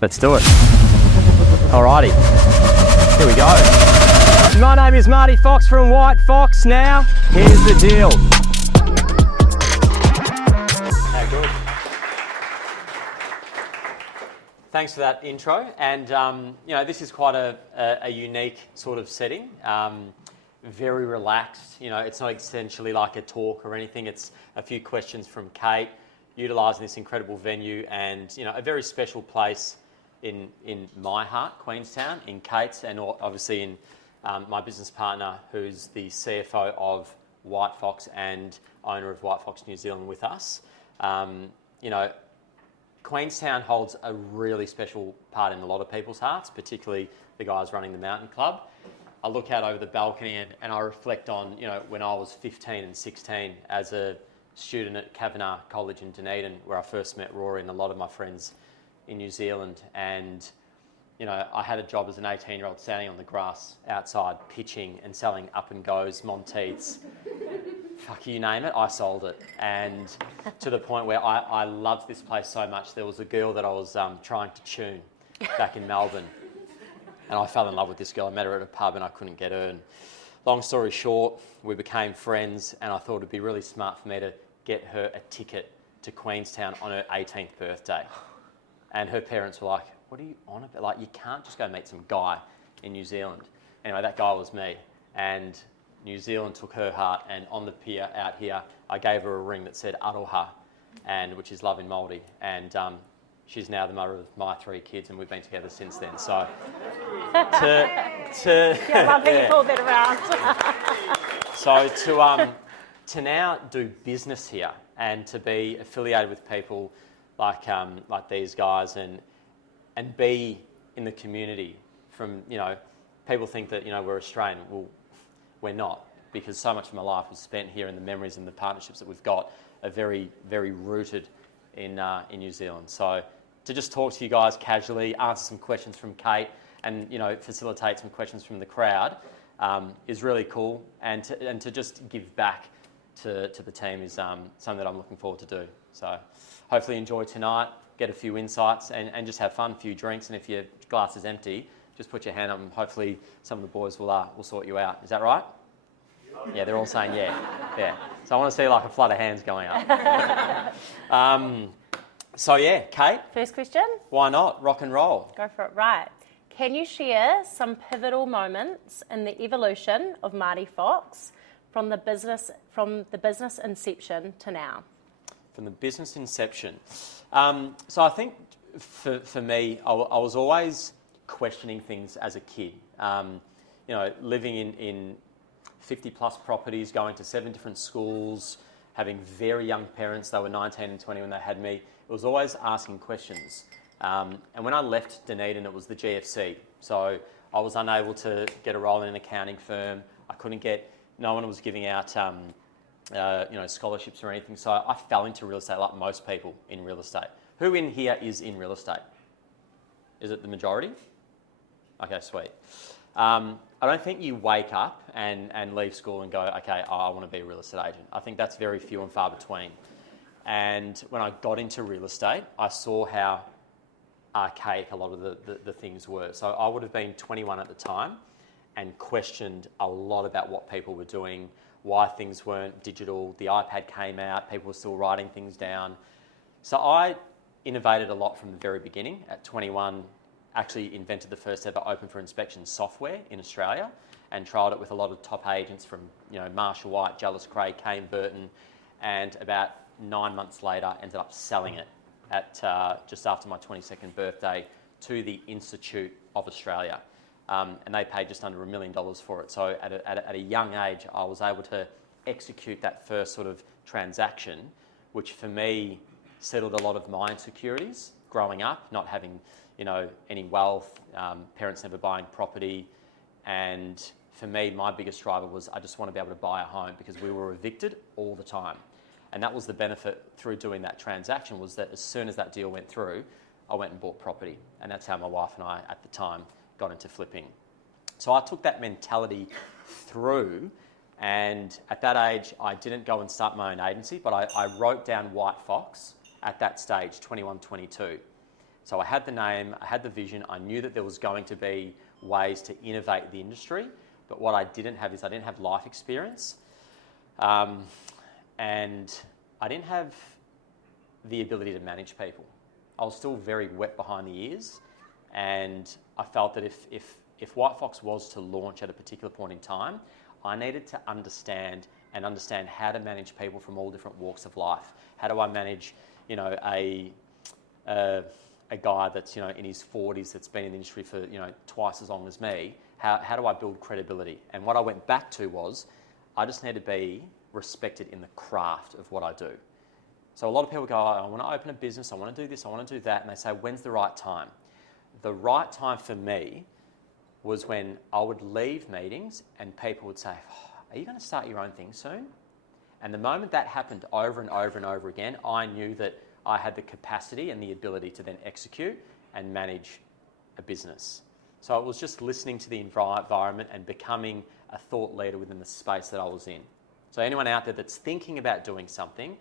Let's do it. Alrighty, here we go. My name is Marty Fox from White Fox. Now, here's the deal. How good. Thanks for that intro. And you know, this is quite a unique sort of setting. Very relaxed. You know, it's not essentially like a talk or anything. It's a few questions from Kate, utilising this incredible venue and, you know, a very special place in my heart, Queenstown, in Kate's, and obviously in my business partner, who's the CFO of White Fox and owner of White Fox New Zealand with us. You know, Queenstown holds a really special part in a lot of people's hearts, particularly the guys running the mountain club. I look out over the balcony and I reflect on, you know, when I was 15 and 16 as a student at Kavanagh College in Dunedin, where I first met Rory and a lot of my friends in New Zealand. And, you know, I had a job as an 18-year-old standing on the grass outside pitching and selling up and goes, Monteiths. Fuck, you name it, I sold it. And to the point where I loved this place so much, there was a girl that I was trying to tune back in Melbourne. And I fell in love with this girl. I met her at a pub and I couldn't get her. And long story short, we became friends and I thought it'd be really smart for me to get her a ticket to Queenstown on her 18th birthday. And her parents were like, what are you on about? Like, you can't just go meet some guy in New Zealand. Anyway, that guy was me. And New Zealand took her heart, and on the pier out here, I gave her a ring that said Aroha, and which is love in Māori. And she's now the mother of my 3 kids, and we've been together since then. So I love how you pulled that around. So to now do business here and to be affiliated with people like these guys and be in the community from, you know, people think that, you know, we're Australian. Well, we're not, because so much of my life was spent here, and the memories and the partnerships that we've got are very, very rooted in New Zealand. So to just talk to you guys casually, answer some questions from Kate, and, you know, facilitate some questions from the crowd is really cool. And to just give back to the team is something that I'm looking forward to do. So hopefully enjoy tonight, get a few insights, and just have fun, a few drinks. And if your glass is empty, just put your hand up and hopefully some of the boys will sort you out. Is that right? Yeah, they're all saying yeah. Yeah. So I want to see like a flood of hands going up. So yeah, Kate. First question. Why not? Rock and roll. Go for it. Right. Can you share some pivotal moments in the evolution of Marty Fox from the business inception to now? From the business inception. So I think for me, I was always questioning things as a kid. You know, living in 50 plus properties, going to 7 different schools, having very young parents. They were 19 and 20 when they had me. It was always asking questions. And when I left Dunedin, it was the GFC. So I was unable to get a role in an accounting firm. I couldn't get, no one was giving out you know, scholarships or anything. So I fell into real estate like most people in real estate. Who in here is in real estate? Is it the majority? Okay, sweet. I don't think you wake up and leave school and go, okay, I want to be a real estate agent. I think that's very few and far between. And when I got into real estate, I saw how archaic a lot of the things were. So I would have been 21 at the time and questioned a lot about what people were doing, why things weren't digital. The iPad came out, people were still writing things down. So I innovated a lot from the very beginning. At 21, actually invented the first ever open for inspection software in Australia and trialled it with a lot of top agents from, you know, Marshall White, Jealous Craig, Kane Burton, and about 9 months later ended up selling it at just after my 22nd birthday to the Institute of Australia. And they paid just under $1 million for it. So at a young age, I was able to execute that first sort of transaction, which for me settled a lot of my insecurities growing up, not having, you know, any wealth, parents never buying property. And for me, my biggest driver was I just want to be able to buy a home because we were evicted all the time. And that was the benefit through doing that transaction, was that as soon as that deal went through, I went and bought property. And that's how my wife and I, at the time, got into flipping. So I took that mentality through, and at that age, I didn't go and start my own agency, but I wrote down White Fox at that stage, 21, 22. So I had the name, I had the vision, I knew that there was going to be ways to innovate the industry, but what I didn't have is I didn't have life experience, and I didn't have the ability to manage people. I was still very wet behind the ears, and I felt that if White Fox was to launch at a particular point in time, I needed to understand how to manage people from all different walks of life. How do I manage, a guy that's, in his 40s that's been in the industry for, twice as long as me? How do I build credibility? And what I went back to was, I just need to be respected in the craft of what I do. So a lot of people go, I want to open a business, I want to do this, I want to do that, and they say, when's the right time? The right time for me was when I would leave meetings and people would say, are you going to start your own thing soon? And the moment that happened over and over and over again, I knew that I had the capacity and the ability to then execute and manage a business. So it was just listening to the environment and becoming a thought leader within the space that I was in. So anyone out there that's thinking about doing something,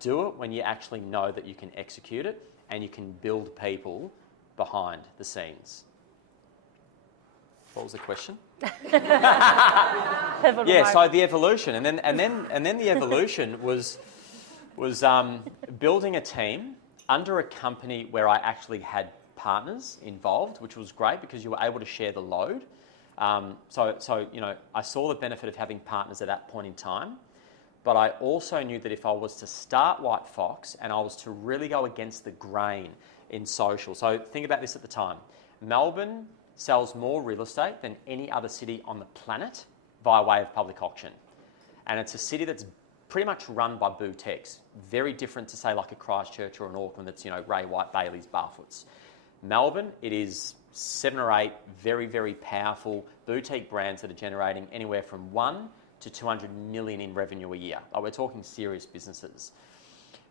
do it when you actually know that you can execute it and you can build people behind the scenes. What was the question? So the evolution, and then the evolution was building a team under a company where I actually had partners involved, which was great because you were able to share the load. So I saw the benefit of having partners at that point in time, but I also knew that if I was to start White Fox and I was to really go against the grain in social. So think about this at the time. Melbourne sells more real estate than any other city on the planet via way of public auction. And it's a city that's pretty much run by boutiques. Very different to, say, like a Christchurch or an Auckland that's, Ray White, Bailey's, Barfoots. Melbourne, it is 7 or 8 very, very powerful boutique brands that are generating anywhere from 1 to 200 million in revenue a year. Like, we're talking serious businesses.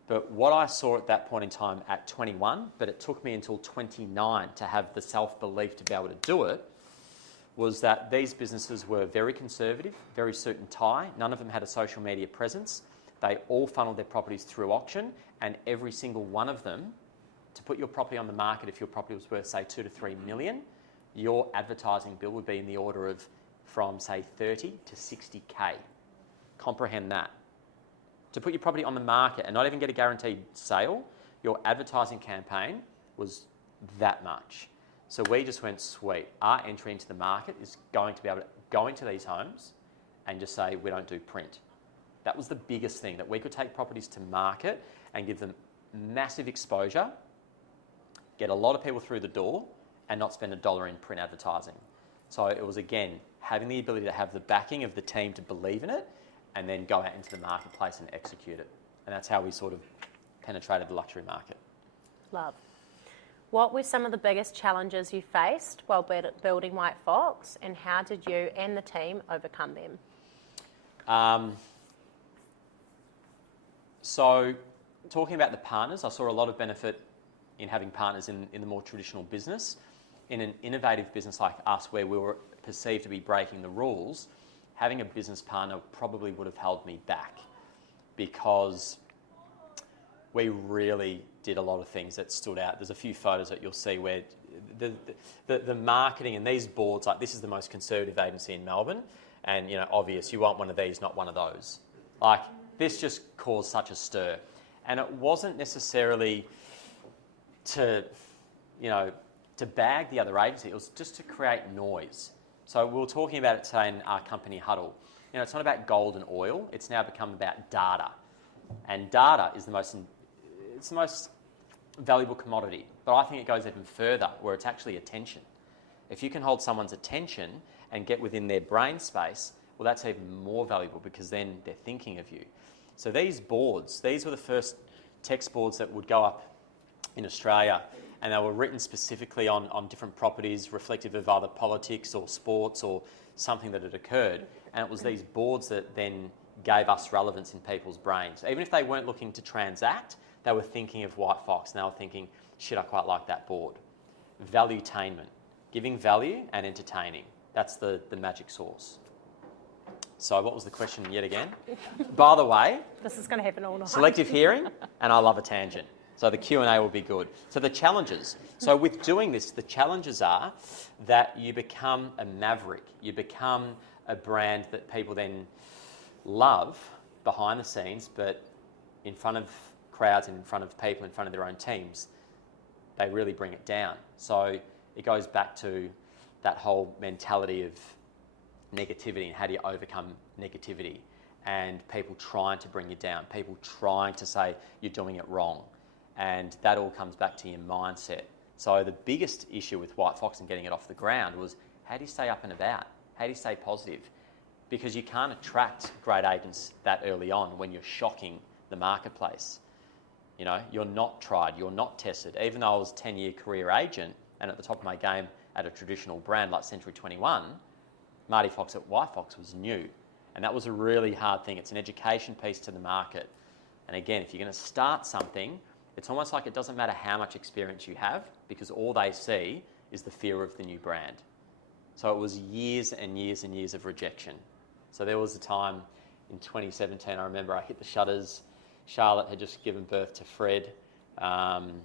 But what I saw at that point in time at 21, but it took me until 29 to have the self-belief to be able to do it, was that these businesses were very conservative, very suit and tie. None of them had a social media presence. They all funneled their properties through auction, and every single one of them, to put your property on the market, if your property was worth, say, 2 to 3 million, your advertising bill would be in the order of from, say, 30 to 60K. Comprehend that. To put your property on the market and not even get a guaranteed sale, your advertising campaign was that much. So we just went, sweet, our entry into the market is going to be able to go into these homes and just say, we don't do print. That was the biggest thing, that we could take properties to market and give them massive exposure, get a lot of people through the door and not spend $1 in print advertising. So it was, again, having the ability to have the backing of the team to believe in it and then go out into the marketplace and execute it. And that's how we sort of penetrated the luxury market. Love. What were some of the biggest challenges you faced while building White Fox, and how did you and the team overcome them? So talking about the partners, I saw a lot of benefit in having partners in the more traditional business. In an innovative business like us, where we were perceived to be breaking the rules, having a business partner probably would have held me back, because we really did a lot of things that stood out. There's a few photos that you'll see where the marketing and these boards, like, this is the most conservative agency in Melbourne, and obvious, you want one of these, not one of those. Like, this just caused such a stir. And it wasn't necessarily to bag the other agency, it was just to create noise. So we were talking about it today in our company huddle. It's not about gold and oil, it's now become about data. And data is the most valuable commodity. But I think it goes even further, where it's actually attention. If you can hold someone's attention and get within their brain space, well, that's even more valuable, because then they're thinking of you. So these boards, these were the first text boards that would go up in Australia, and they were written specifically on different properties reflective of either politics or sports or something that had occurred. And it was these boards that then gave us relevance in people's brains. Even if they weren't looking to transact, they were thinking of White Fox, and they were thinking, shit, I quite like that board. Valuetainment, giving value and entertaining. That's the magic sauce. So what was the question yet again? By the way, this is going to happen all night. Selective hearing, and I love a tangent. So the Q&A will be good. So the challenges. So with doing this, the challenges are that you become a maverick. You become a brand that people then love behind the scenes, but in front of crowds and in front of people, in front of their own teams, they really bring it down. So it goes back to that whole mentality of negativity and how do you overcome negativity and people trying to bring you down, people trying to say you're doing it wrong. And that all comes back to your mindset. So the biggest issue with White Fox and getting it off the ground was how do you stay up and about? How do you stay positive? Because you can't attract great agents that early on when you're shocking the marketplace. You know, you're not tried, you're not tested. Even though I was a 10-year career agent and at the top of my game at a traditional brand like Century 21, Marty Fox at White Fox was new. And that was a really hard thing. It's an education piece to the market. And again, if you're going to start something, it's almost like it doesn't matter how much experience you have because all they see is the fear of the new brand. So it was years and years and years of rejection. So there was a time in 2017, I remember I hit the shutters. Charlotte had just given birth to Fred. And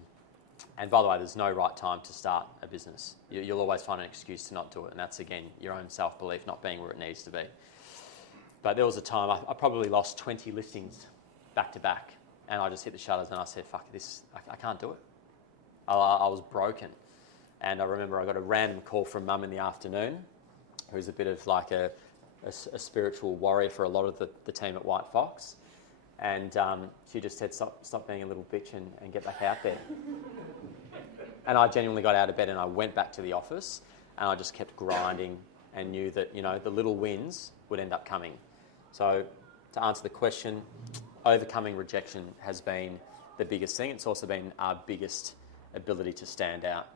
by the way, there's no right time to start a business. You'll always find an excuse to not do it. And that's, again, your own self-belief not being where it needs to be. But there was a time I probably lost 20 listings back to back. And I just hit the shutters and I said, fuck this, I can't do it. I was broken. And I remember I got a random call from Mum in the afternoon, who's a bit of like a spiritual warrior for a lot of the team at White Fox. And she just said, stop being a little bitch and get back out there. And I genuinely got out of bed and I went back to the office and I just kept grinding and knew that, you know, the little wins would end up coming. So to answer the question, overcoming rejection has been the biggest thing. It's also been our biggest ability to stand out,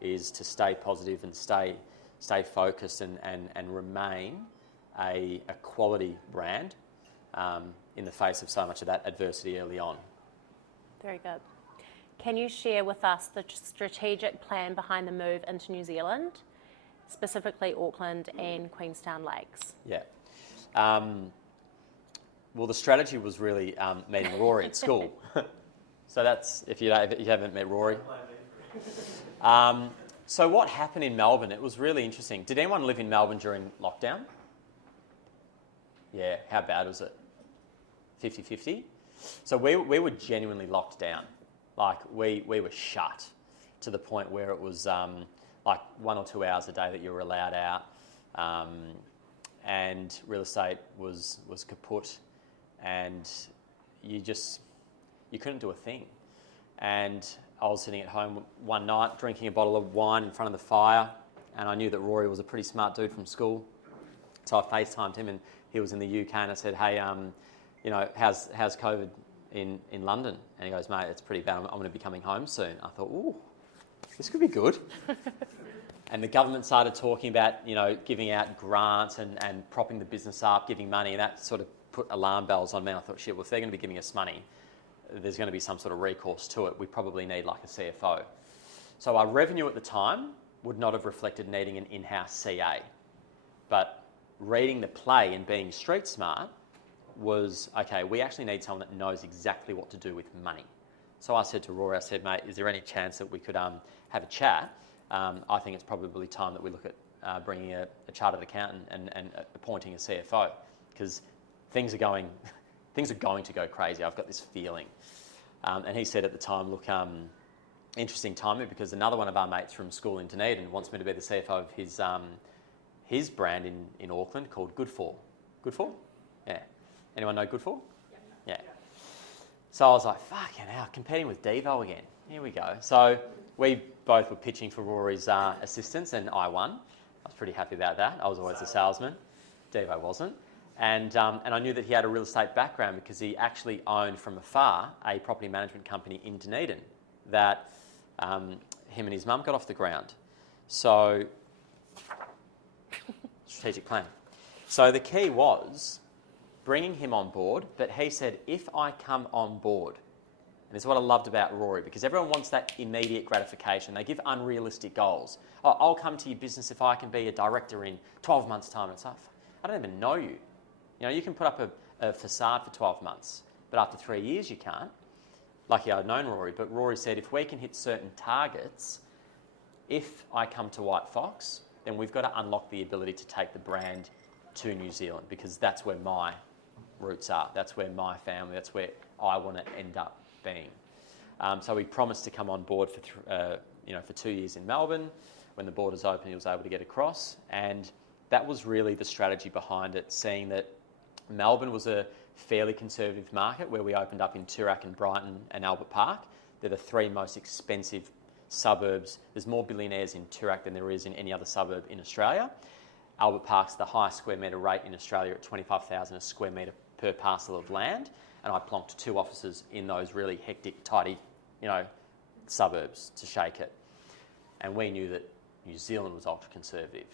is to stay positive and stay focused and remain a quality brand in the face of so much of that adversity early on. Very good. Can you share with us the strategic plan behind the move into New Zealand, specifically Auckland and Queenstown Lakes? Yeah. Well, the strategy was really meeting Rory at school. So that's, if you haven't met Rory. So what happened in Melbourne, it was really interesting. Did anyone live in Melbourne during lockdown? Yeah, how bad was it? 50-50? So we were genuinely locked down. Like, we were shut to the point where it was like 1 or 2 hours a day that you were allowed out. And real estate was kaput. And you couldn't do a thing. And I was sitting at home one night drinking a bottle of wine in front of the fire, and I knew that Rory was a pretty smart dude from school. So I FaceTimed him, and he was in the UK, and I said, hey, you know, how's COVID in London? And he goes, mate, it's pretty bad. I'm going to be coming home soon. I thought, ooh, this could be good. And the government started talking about, you know, giving out grants and propping the business up, giving money, and that sort of put alarm bells on me. I thought, shit, well, if they're going to be giving us money, there's going to be some sort of recourse to it. We probably need like a CFO. So our revenue at the time would not have reflected needing an in-house CA. But reading the play and being street smart was, okay, we actually need someone that knows exactly what to do with money. So I said to Rory, I said, mate, is there any chance that we could have a chat? I think it's probably time that we look at bringing a chartered accountant and appointing a CFO, because things are going to go crazy. I've got this feeling. And he said at the time, look, interesting timing, because another one of our mates from school in Dunedin wants me to be the CFO of his brand in Auckland called Good For. Good For? Yeah. Anyone know Good For? Yeah. So I was like, fucking hell, competing with Devo again. Here we go. So we both were pitching for Rory's assistance, and I won. I was pretty happy about that. I was always the salesman. Devo wasn't. And I knew that he had a real estate background because he actually owned from afar a property management company in Dunedin that him and his mum got off the ground. So, strategic plan. So the key was bringing him on board, but he said, if I come on board, and this is what I loved about Rory, because everyone wants that immediate gratification. They give unrealistic goals. Oh, I'll come to your business if I can be a director in 12 months' time. It's like, I don't even know you. You know, you can put up a facade for 12 months, but after 3 years you can't. lucky I'd known Rory, but Rory said, if we can hit certain targets, if I come to White Fox, then we've got to unlock the ability to take the brand to New Zealand, because that's where my roots are. That's where my family, that's where I want to end up being. So he promised to come on board for 2 years in Melbourne. When the borders opened, he was able to get across, and that was really the strategy behind it, seeing that Melbourne was a fairly conservative market where we opened up in Toorak and Brighton and Albert Park. They're the three most expensive suburbs. There's more billionaires in Toorak than there is in any other suburb in Australia. Albert Park's the highest square metre rate in Australia at 25,000 a square metre per parcel of land, and I plonked 2 offices in those really hectic, tidy, suburbs to shake it. And we knew that New Zealand was ultra conservative.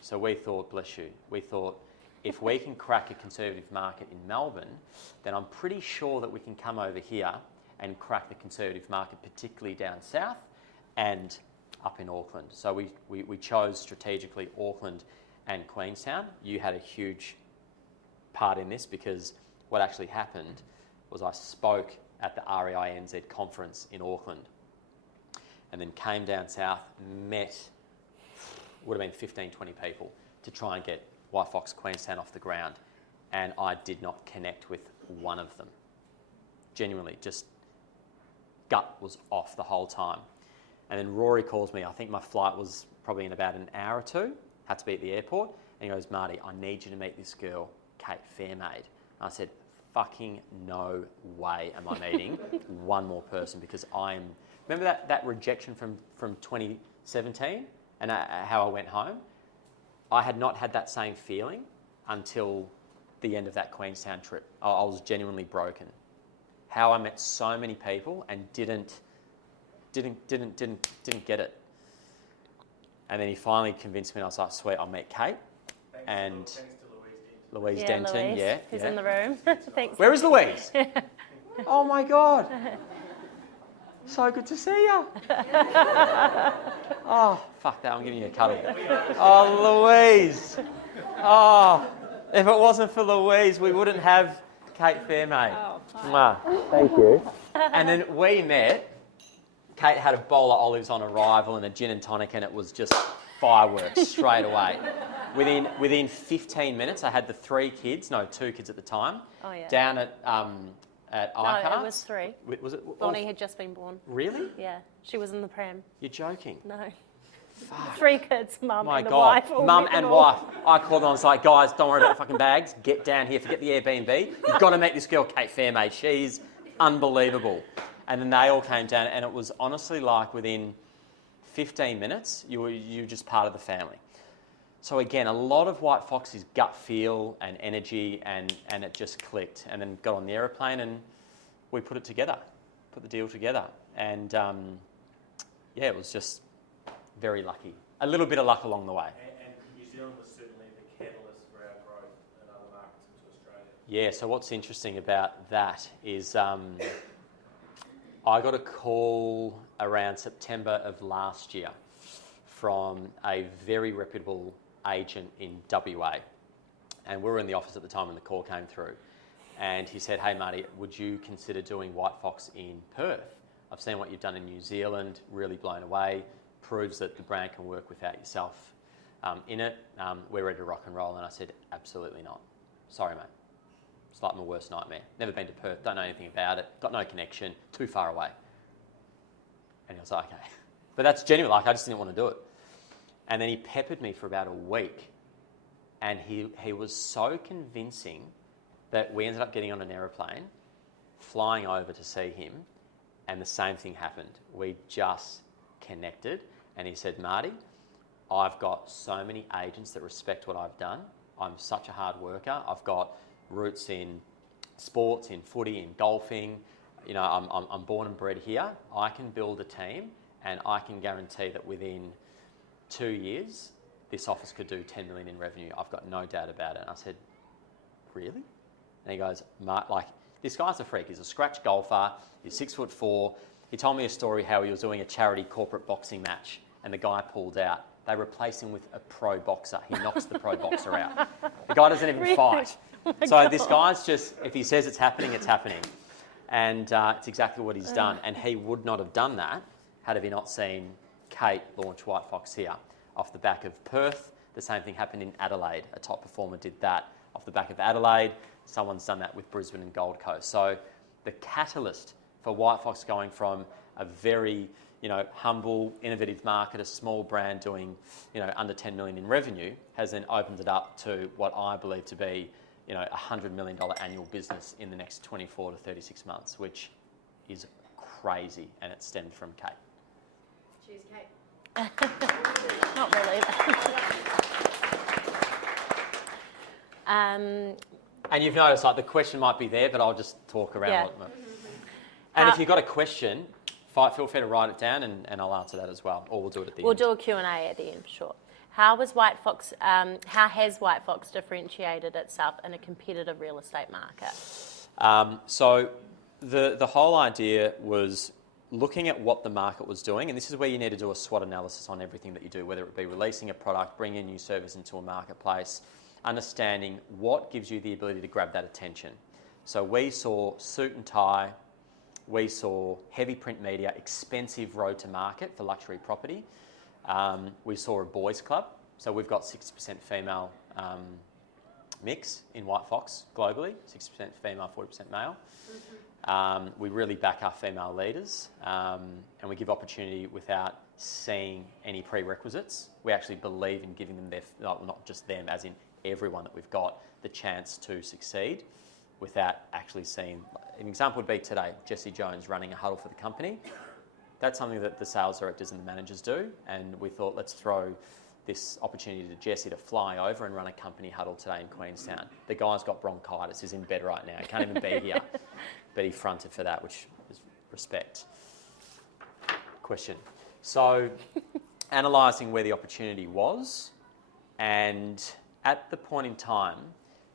So we thought, bless you, if we can crack a conservative market in Melbourne, then I'm pretty sure that we can come over here and crack the conservative market, particularly down south and up in Auckland. So we chose strategically Auckland and Queenstown. You had a huge part in this, because what actually happened was I spoke at the REINZ conference in Auckland, and then came down south, met, would have been 15, 20 people to try and get White Fox Queenstown off the ground, and I did not connect with one of them. Genuinely, just gut was off the whole time. And then Rory calls me, I think my flight was probably in about an hour or two, had to be at the airport, and he goes, Marty, I need you to meet this girl, Kate Fairmaid. And I said, fucking no way am I meeting one more person, because remember that rejection from 2017 and how I went home? I had not had that same feeling until the end of that Queenstown trip. I was genuinely broken. How I met so many people and didn't get it. And then he finally convinced me, and I was like, sweet, I'll meet Kate. Thanks to Louise Denton. Louise, who's in the room. Thanks. Where is Louise? Oh my God. So good to see you. Oh, fuck that, I'm giving you a cuddle. Oh, Louise. Oh, if it wasn't for Louise, we wouldn't have Kate Fairmaid. Oh, thank you. And then we met. Kate had a bowl of olives on arrival and a gin and tonic, and it was just fireworks straight away. Within 15 minutes, I had the 2 kids at the time, down at ICAR. No, it was 3. Was it? Bonnie had just been born. Really? Yeah, she was in the pram. You're joking? No. Fuck. 3 kids, mum My and a God. wife. Mum and wife. I called them, I was like, guys, don't worry about the fucking bags. Get down here, forget the Airbnb. You've got to meet this girl, Kate Fairmaid. She's unbelievable. And then they all came down, and it was honestly like within 15 minutes, you were just part of the family. So again, a lot of White Fox is gut feel and energy, and it just clicked. And then got on the aeroplane, and we put the deal together. And it was just very lucky. A little bit of luck along the way. And New Zealand was certainly the catalyst for our growth in other markets into Australia. Yeah, so what's interesting about that is I got a call around September of last year from a very reputable agent in WA. And we were in the office at the time when the call came through. And he said, hey, Marty, would you consider doing White Fox in Perth? I've seen what you've done in New Zealand, really blown away. Proves that the brand can work without yourself in it. We're ready to rock and roll. And I said, absolutely not. Sorry, mate. It's like my worst nightmare. Never been to Perth, don't know anything about it, got no connection, too far away. And he was like, okay. But that's genuine, I just didn't want to do it. And then he peppered me for about a week. And he was so convincing that we ended up getting on an aeroplane, flying over to see him, and the same thing happened. We just connected, and he said, Marty, I've got so many agents that respect what I've done. I'm such a hard worker. I've got roots in sports, in footy, in golfing. I'm born and bred here. I can build a team, and I can guarantee that within 2 years, this office could do 10 million in revenue. I've got no doubt about it. And I said, really? And he goes, this guy's a freak. He's a scratch golfer. He's 6'4". He told me a story how he was doing a charity corporate boxing match, and the guy pulled out. They replaced him with a pro boxer. He knocks the pro boxer out. The guy doesn't even fight. Oh so this guy's just, if he says it's happening, it's happening. And it's exactly what he's done. And he would not have done that had he not seen Kate launch WhiteFox here. Off the back of Perth, the same thing happened in Adelaide. A top performer did that. Off the back of Adelaide, someone's done that with Brisbane and Gold Coast. So the catalyst for WhiteFox going from a very, humble, innovative market, a small brand doing, under 10 million in revenue, has then opened it up to what I believe to be, $100 million annual business in the next 24 to 36 months, which is crazy, and it stemmed from Kate. Cheers, Kate. Not really. And you've noticed, the question might be there, but I'll just talk around Yeah. it. And if you've got a question, feel free to write it down, and I'll answer that as well, or we'll do it at the end. We'll do a Q&A at the end, for sure. How has WhiteFox differentiated itself in a competitive real estate market? So the whole idea was looking at what the market was doing, and this is where you need to do a SWOT analysis on everything that you do, whether it be releasing a product, bringing a new service into a marketplace, understanding what gives you the ability to grab that attention. So we saw suit and tie, we saw heavy print media, expensive road to market for luxury property. We saw a boys club, so we've got 60% female mix in WhiteFox globally, 60% female, 40% male. We really back our female leaders, and we give opportunity without seeing any prerequisites. We actually believe in giving them not just them, as in everyone that we've got, the chance to succeed without actually seeing. An example would be today, Jessie Jones running a huddle for the company. That's something that the sales directors and the managers do, and we thought, let's throw this opportunity to Jessie to fly over and run a company huddle today in Queenstown. The guy's got bronchitis, he's in bed right now, he can't even be here, but he fronted for that, which is respect. Question. So, analysing where the opportunity was, and at the point in time,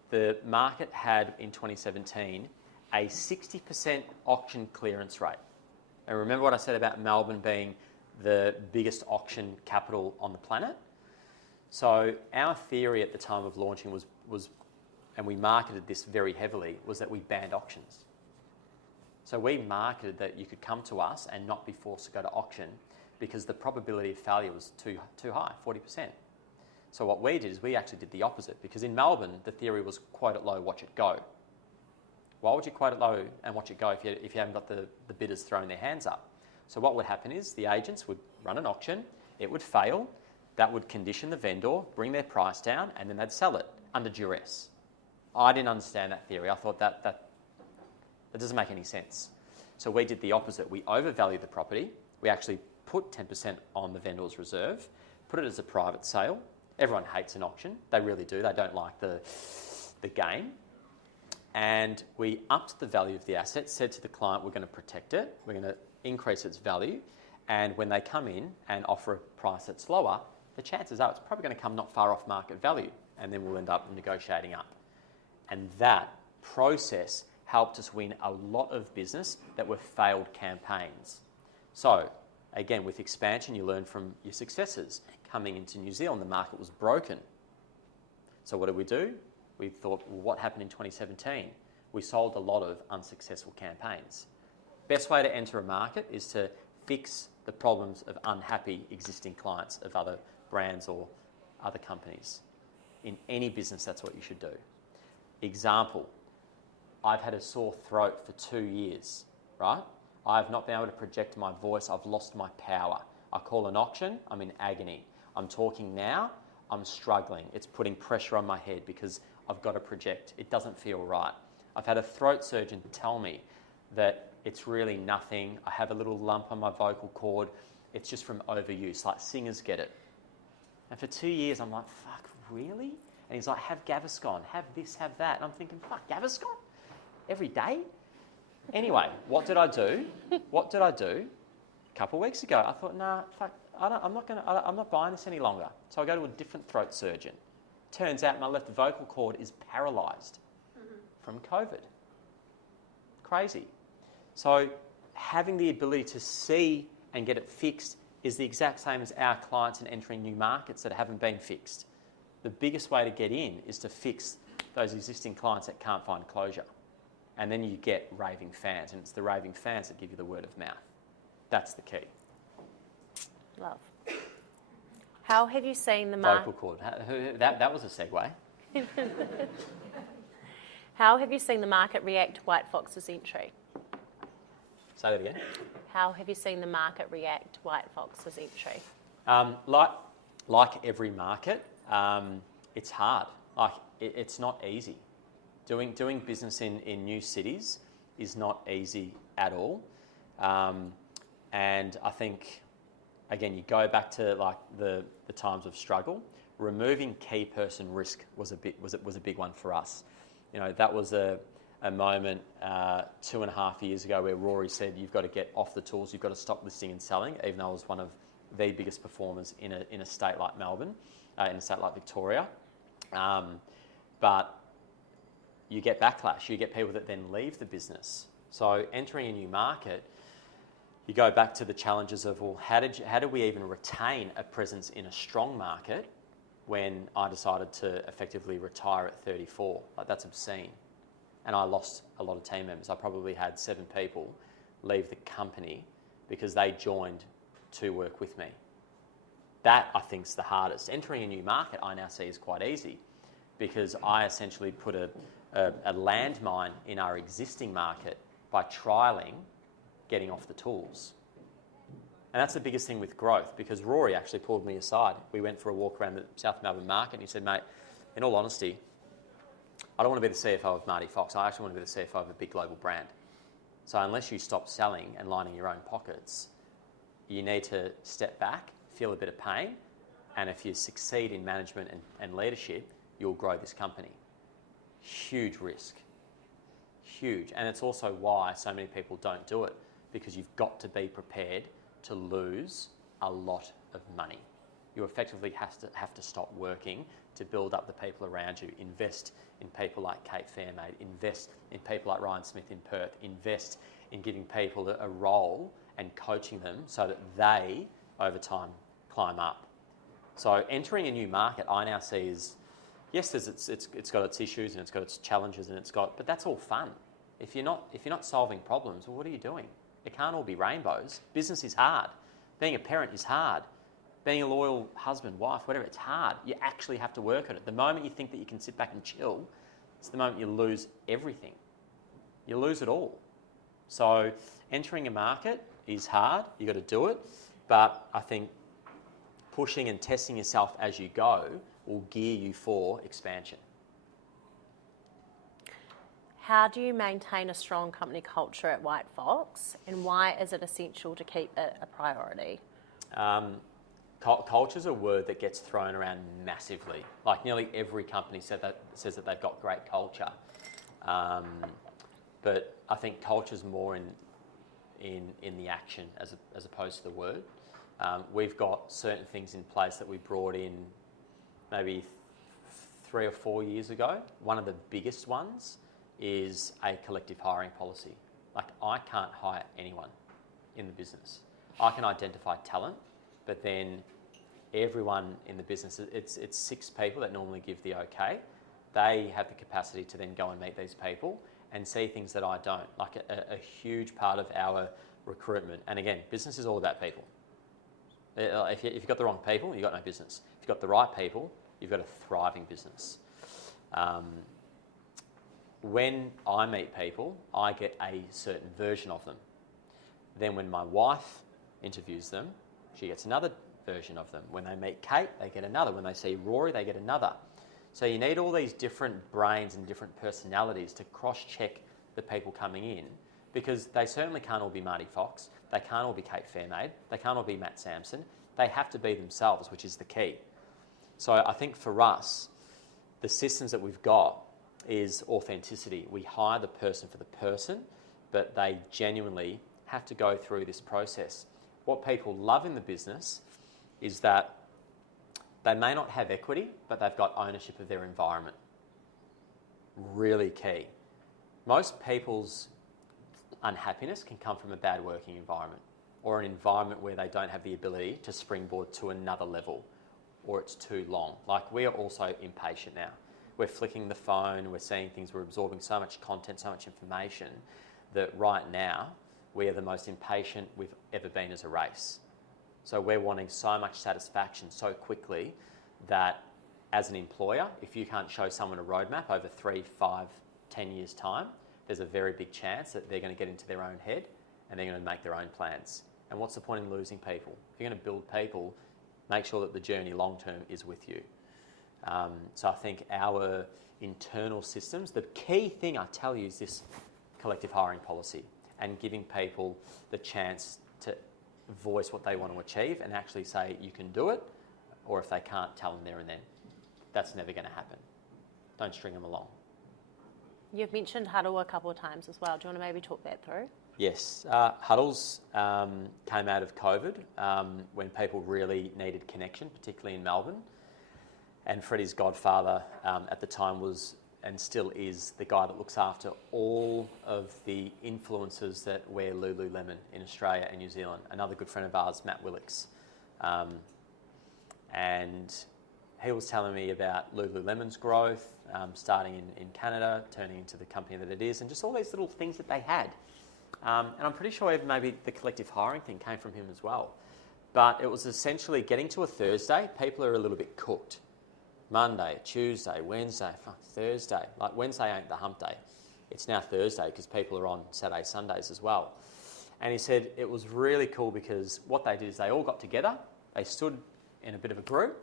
the market had, in 2017, a 60% auction clearance rate. And remember what I said about Melbourne being the biggest auction capital on the planet? So our theory at the time of launching was, and we marketed this very heavily, was that we banned auctions. So we marketed that you could come to us and not be forced to go to auction because the probability of failure was too high, 40%. So what we did is we actually did the opposite, because in Melbourne, the theory was quote it low, watch it go. Why would you quote it low and watch it go if you haven't got the bidders throwing their hands up? So what would happen is the agents would run an auction, it would fail, that would condition the vendor, bring their price down, and then they'd sell it under duress. I didn't understand that theory. I thought that doesn't make any sense. So we did the opposite. We overvalued the property. We actually put 10% on the vendor's reserve, put it as a private sale. Everyone hates an auction. They really do. They don't like the game. And we upped the value of the asset, said to the client, we're going to protect it, we're going to increase its value, and when they come in and offer a price that's lower, the chances are it's probably going to come not far off market value, and then we'll end up negotiating up. And that process helped us win a lot of business that were failed campaigns. So, again, with expansion, you learn from your successes. Coming into New Zealand, the market was broken. So what did? We thought, well, what happened in 2017? We sold a lot of unsuccessful campaigns. Best way to enter a market is to fix the problems of unhappy existing clients of other brands or other companies. In any business, that's what you should do. Example, I've had a sore throat for 2 years, right? I've not been able to project my voice. I've lost my power. I call an auction, I'm in agony. I'm talking now, I'm struggling. It's putting pressure on my head because I've got to project. It doesn't feel right. I've had a throat surgeon tell me that it's really nothing. I have a little lump on my vocal cord. It's just from overuse, like singers get it. And for 2 years, I'm like, fuck, really? And he's like, have Gaviscon, have this, have that. And I'm thinking, fuck, Gaviscon? Every day? Anyway, what did I do? A couple of weeks ago, I thought, nah, fuck, I'm not buying this any longer. So I go to a different throat surgeon. Turns out my left vocal cord is paralysed from COVID. Crazy. So having the ability to see and get it fixed is the exact same as our clients in entering new markets that haven't been fixed. The biggest way to get in is to fix those existing clients that can't find closure. And then you get raving fans, and it's the raving fans that give you the word of mouth. That's the key. Love. How have you seen the Vocal cord. That was a segue. How have you seen the market react to White Fox's entry? Say that again. How have you seen the market react to White Fox's entry? Like every market, it's hard. It's not easy. Doing business in new cities is not easy at all. And I think, again, you go back to like the times of struggle. Removing key person risk was a big one for us. You know, that was a moment 2.5 years ago where Rory said, you've got to get off the tools, you've got to stop listing and selling, even though I was one of the biggest performers in a state like Melbourne, in a state like Victoria. But you get backlash, you get people that then leave the business. So entering a new market, you go back to the challenges of, well, how do we even retain a presence in a strong market when I decided to effectively retire at 34? Like, that's obscene. And I lost a lot of team members. I probably had 7 people leave the company because they joined to work with me. That, I think, is the hardest. Entering a new market, I now see is quite easy because I essentially put a landmine in our existing market by trialling getting off the tools. And that's the biggest thing with growth, because Rory actually pulled me aside. We went for a walk around the South Melbourne market and he said, mate, in all honesty, I don't want to be the CFO of Marty Fox. I actually want to be the CFO of a big global brand. So unless you stop selling and lining your own pockets, you need to step back, feel a bit of pain, and if you succeed in management and leadership, you'll grow this company. Huge risk. Huge. And it's also why so many people don't do it, because you've got to be prepared to lose a lot of money. You effectively have to stop working to build up the people around you, invest in people like Kate Fairmaid, invest in people like Ryan Smith in Perth, invest in giving people a role and coaching them so that they, over time, climb up. So entering a new market, I now see is, yes, it's got its issues and it's got its challenges but that's all fun. If you're not solving problems, well, what are you doing? It can't all be rainbows. Business is hard. Being a parent is hard. Being a loyal husband, wife, whatever, it's hard. You actually have to work at it. The moment you think that you can sit back and chill, it's the moment you lose everything. You lose it all. So entering a market is hard. You've got to do it. But I think pushing and testing yourself as you go will gear you for expansion. How do you maintain a strong company culture at White Fox, and why is it essential to keep it a priority? Culture is a word that gets thrown around massively. Like nearly every company says that they've got great culture, but I think culture is more in the action as opposed to the word. We've got certain things in place that we brought in maybe 3 or 4 years ago. One of the biggest ones is a collective hiring policy. Like, I can't hire anyone in the business. I can identify talent, but then everyone in the business, it's 6 people that normally give the okay. They have the capacity to then go and meet these people and see things that I don't. Like a huge part of our recruitment, and again, business is all about people. If you've got the wrong people, you've got no business. If you've got the right people, you've got a thriving business. When I meet people, I get a certain version of them. Then when my wife interviews them, she gets another version of them. When they meet Kate, they get another. When they see Rory, they get another. So you need all these different brains and different personalities to cross-check the people coming in, because they certainly can't all be Marty Fox. They can't all be Kate Fairmaid. They can't all be Matt Sampson. They have to be themselves, which is the key. So I think for us, the systems that we've got is authenticity. We hire the person for the person, but they genuinely have to go through this process. What people love in the business is that they may not have equity, but they've got ownership of their environment. Really key. Most people's unhappiness can come from a bad working environment, or an environment where they don't have the ability to springboard to another level, or it's too long. Like, we are also impatient now. we're flicking the phone, we're seeing things, we're absorbing so much content, so much information, that right now we are the most impatient we've ever been as a race. So we're wanting so much satisfaction so quickly that as an employer, if you can't show someone a roadmap over 3, 5, 10 years' time, there's a very big chance that they're going to get into their own head and they're going to make their own plans. And what's the point in losing people? If you're going to build people, make sure that the journey long-term is with you. So I think our internal systems, the key thing I tell you is this collective hiring policy and giving people the chance to voice what they want to achieve and actually say you can do it, or if they can't, tell them there and then. That's never going to happen. Don't string them along. You've mentioned huddle a couple of times as well. Do you want to maybe talk that through? Yes, huddles came out of COVID when people really needed connection, particularly in Melbourne. And Freddie's godfather at the time was, and still is, the guy that looks after all of the influencers that wear Lululemon in Australia and New Zealand. Another good friend of ours, Matt Willicks. And he was telling me about Lululemon's growth, starting in Canada, turning into the company that it is, and just all these little things that they had. And I'm pretty sure even maybe the collective hiring thing came from him as well. But it was essentially getting to a Thursday, people are a little bit cooked. Monday, Tuesday, Wednesday, Thursday. Like Wednesday ain't the hump day. It's now Thursday because people are on Saturday, Sundays as well. And he said it was really cool because what they did is they all got together, they stood in a bit of a group,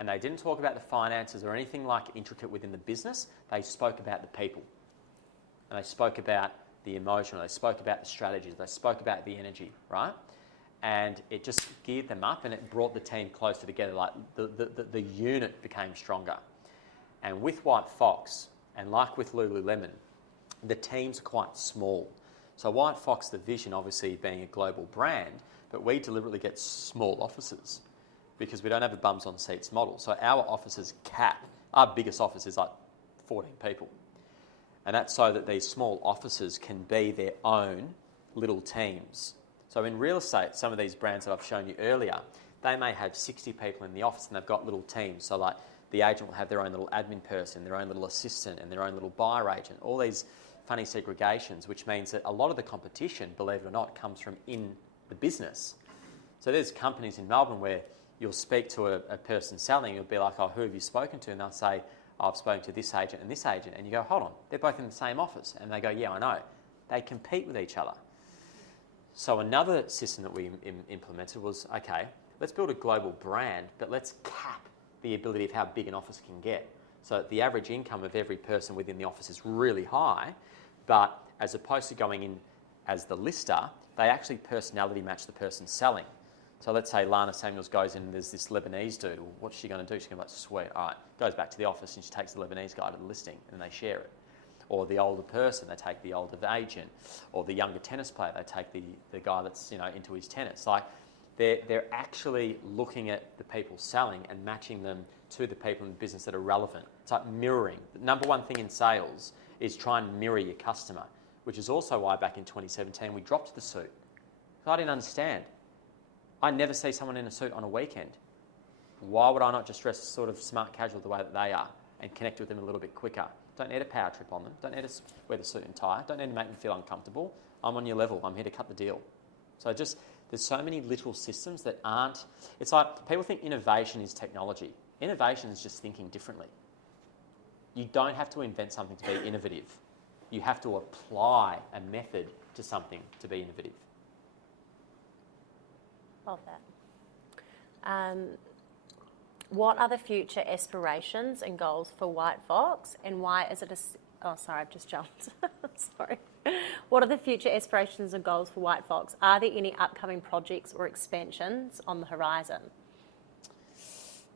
and they didn't talk about the finances or anything like intricate within the business. They spoke about the people. And they spoke about the emotion, they spoke about the strategies, they spoke about the energy, right? And it just geared them up and it brought the team closer together. Like the unit became stronger. And with White Fox, and like with Lululemon, the teams are quite small. So White Fox, the vision obviously being a global brand, but we deliberately get small offices because we don't have a bums on seats model. So our offices cap, our biggest office is like 14 people. And that's so that these small offices can be their own little teams. So in real estate, some of these brands that I've shown you earlier, they may have 60 people in the office and they've got little teams. So like the agent will have their own little admin person, their own little assistant and their own little buyer agent, all these funny segregations, which means that a lot of the competition, believe it or not, comes from in the business. So there's companies in Melbourne where you'll speak to a person selling, you'll be like, oh, who have you spoken to? And they'll say, oh, I've spoken to this agent and this agent. And you go, hold on, they're both in the same office. And they go, yeah, I know. They compete with each other. So another system that we implemented was, okay, let's build a global brand, but let's cap the ability of how big an office can get. So the average income of every person within the office is really high, but as opposed to going in as the lister, they actually personality match the person selling. So let's say Lana Samuels goes in and there's this Lebanese dude. Well, what's she going to do? She's going to be like, sweet, all right. Goes back to the office and she takes the Lebanese guy to the listing and they share it. Or the older person, they take the older agent. Or the younger tennis player, they take the guy that's into his tennis. Like they're actually looking at the people selling and matching them to the people in the business that are relevant. It's like mirroring. The number one thing in sales is try and mirror your customer, which is also why back in 2017 we dropped the suit. So I didn't understand. I never see someone in a suit on a weekend. Why would I not just dress sort of smart casual the way that they are and connect with them a little bit quicker? Don't need a power trip on them. Don't need to wear the suit and tie. Don't need to make them feel uncomfortable. I'm on your level. I'm here to cut the deal. So there's so many little systems that aren't... It's like people think innovation is technology. Innovation is just thinking differently. You don't have to invent something to be innovative. You have to apply a method to something to be innovative. Love that. What are the future aspirations and goals for White Fox, and why is it oh, sorry, I've just jumped. Sorry. What are the future aspirations and goals for White Fox? Are there any upcoming projects or expansions on the horizon?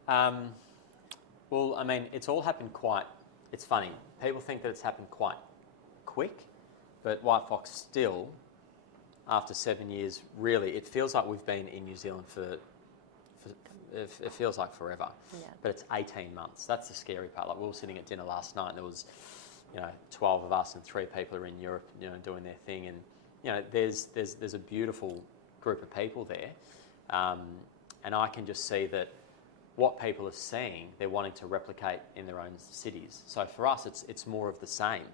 Well, I mean, it's all happened quite... It's funny. People think that it's happened quite quick, but White Fox still, after 7 years, really, it feels like we've been in New Zealand for it feels like forever. Yeah. But it's 18 months. That's the scary part. Like we were sitting at dinner last night and there was, 12 of us and 3 people are in Europe, doing their thing. And, there's a beautiful group of people there. And I can just see that what people are seeing, they're wanting to replicate in their own cities. So for us, it's more of the same.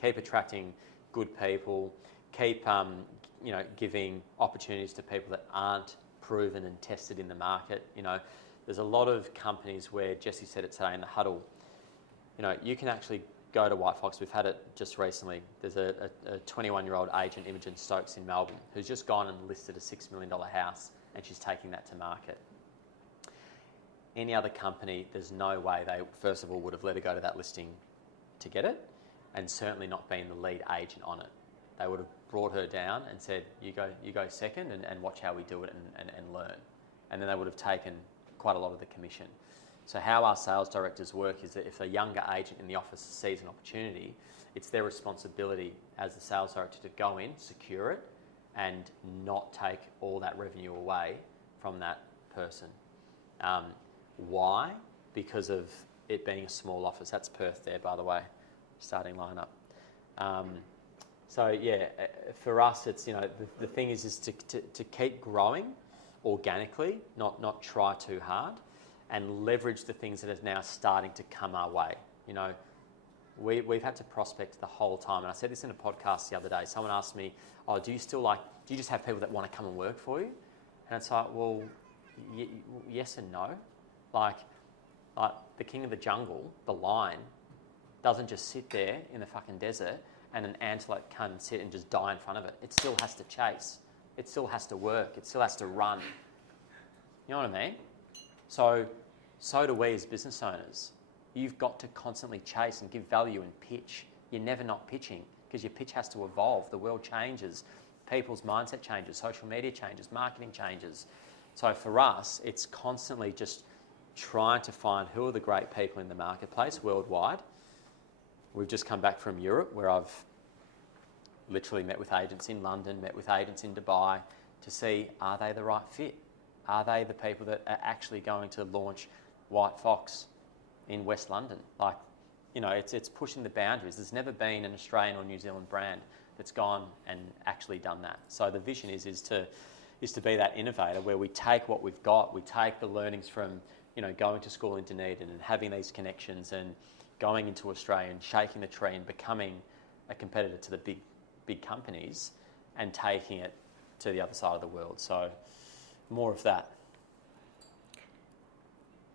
Keep attracting good people, keep giving opportunities to people that aren't proven and tested in the market. There's a lot of companies where, Jesse said it today in the huddle, you can actually go to WhiteFox. We've had it just recently. There's a 21-year-old agent, Imogen Stokes in Melbourne, who's just gone and listed a $6 million house, and she's taking that to market. Any other company, there's no way they, first of all, would have let her go to that listing to get it, and certainly not been the lead agent on it. They would have brought her down and said, you go second and watch how we do it and learn. And then they would have taken quite a lot of the commission. So how our sales directors work is that if a younger agent in the office sees an opportunity, it's their responsibility as the sales director to go in, secure it, and not take all that revenue away from that person. Why? Because of it being a small office. That's Perth there, by the way, starting lineup. So yeah, for us, it's the thing is to keep growing organically, not try too hard, and leverage the things that are now starting to come our way. We've had to prospect the whole time, and I said this in a podcast the other day. Someone asked me, "Oh, do you just have people that want to come and work for you?" And it's like, well, yes and no. Like the king of the jungle, the lion, doesn't just sit there in the fucking desert and an antelope can sit and just die in front of it. It still has to chase. It still has to work. It still has to run. You know what I mean? So do we as business owners. You've got to constantly chase and give value and pitch. You're never not pitching because your pitch has to evolve. The world changes. People's mindset changes. Social media changes. Marketing changes. So for us, it's constantly just trying to find who are the great people in the marketplace worldwide. We've just come back from Europe where I've literally met with agents in London, met with agents in Dubai to see, are they the right fit? Are they the people that are actually going to launch WhiteFox in West London? It's pushing the boundaries. There's never been an Australian or New Zealand brand that's gone and actually done that. So the vision is to be that innovator where we take what we've got, we take the learnings from going to school in Dunedin and having these connections and going into Australia and shaking the tree and becoming a competitor to the big companies and taking it to the other side of the world. So more of that.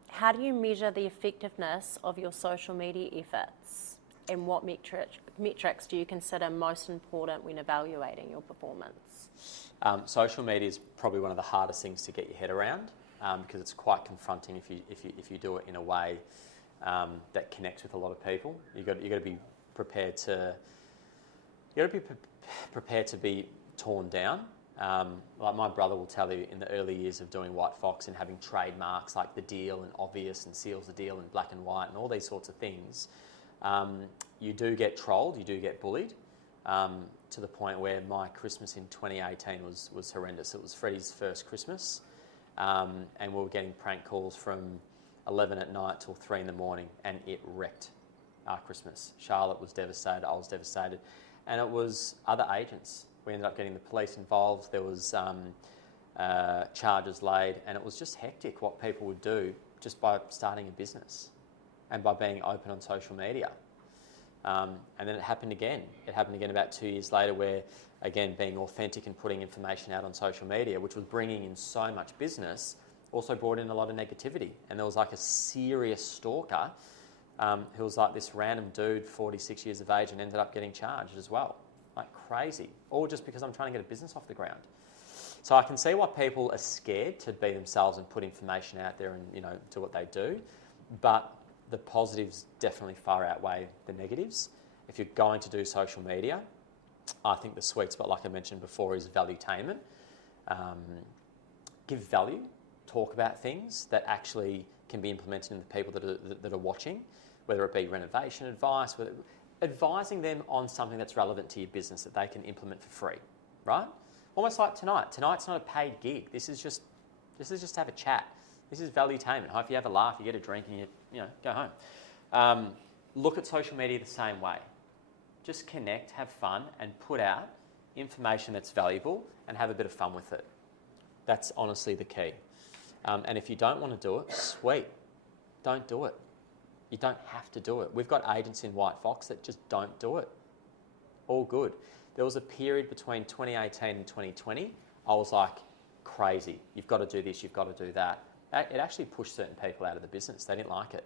How do you measure the effectiveness of your social media efforts, and what metrics do you consider most important when evaluating your performance? Social media is probably one of the hardest things to get your head around because it's quite confronting if you do it in a way that connects with a lot of people. You got to be prepared to be torn down. Like my brother will tell you, in the early years of doing WhiteFox and having trademarks like the deal and obvious and seals the deal and black and white and all these sorts of things, you do get trolled, you do get bullied, to the point where my Christmas in 2018 was horrendous. It was Freddie's first Christmas, and we were getting prank calls from 11 at night till 3 in the morning, and it wrecked our Christmas. Charlotte was devastated, I was devastated, and it was other agents. We ended up getting the police involved. There was charges laid, and it was just hectic what people would do just by starting a business and by being open on social media. And then it happened again. It happened again about 2 years later where, again, being authentic and putting information out on social media, which was bringing in so much business, also brought in a lot of negativity. And there was like a serious stalker who was like this random dude, 46 years of age, and ended up getting charged as well. Like crazy. All just because I'm trying to get a business off the ground. So I can see why people are scared to be themselves and put information out there and, do what they do. But the positives definitely far outweigh the negatives. If you're going to do social media, I think the sweet spot, like I mentioned before, is valuetainment. Give value, talk about things that actually can be implemented in the people that are watching, whether it be renovation advice, advising them on something that's relevant to your business that they can implement for free, right? Almost like tonight. Tonight's not a paid gig. This is just to have a chat. This is valuetainment. If you have a laugh, you get a drink, and you go home. Look at social media the same way. Just connect, have fun, and put out information that's valuable, and have a bit of fun with it. That's honestly the key. And if you don't want to do it, sweet, don't do it. You don't have to do it. We've got agents in WHITEFOX that just don't do it. All good. There was a period between 2018 and 2020, I was like, crazy. You've got to do this, you've got to do that. It actually pushed certain people out of the business. They didn't like it.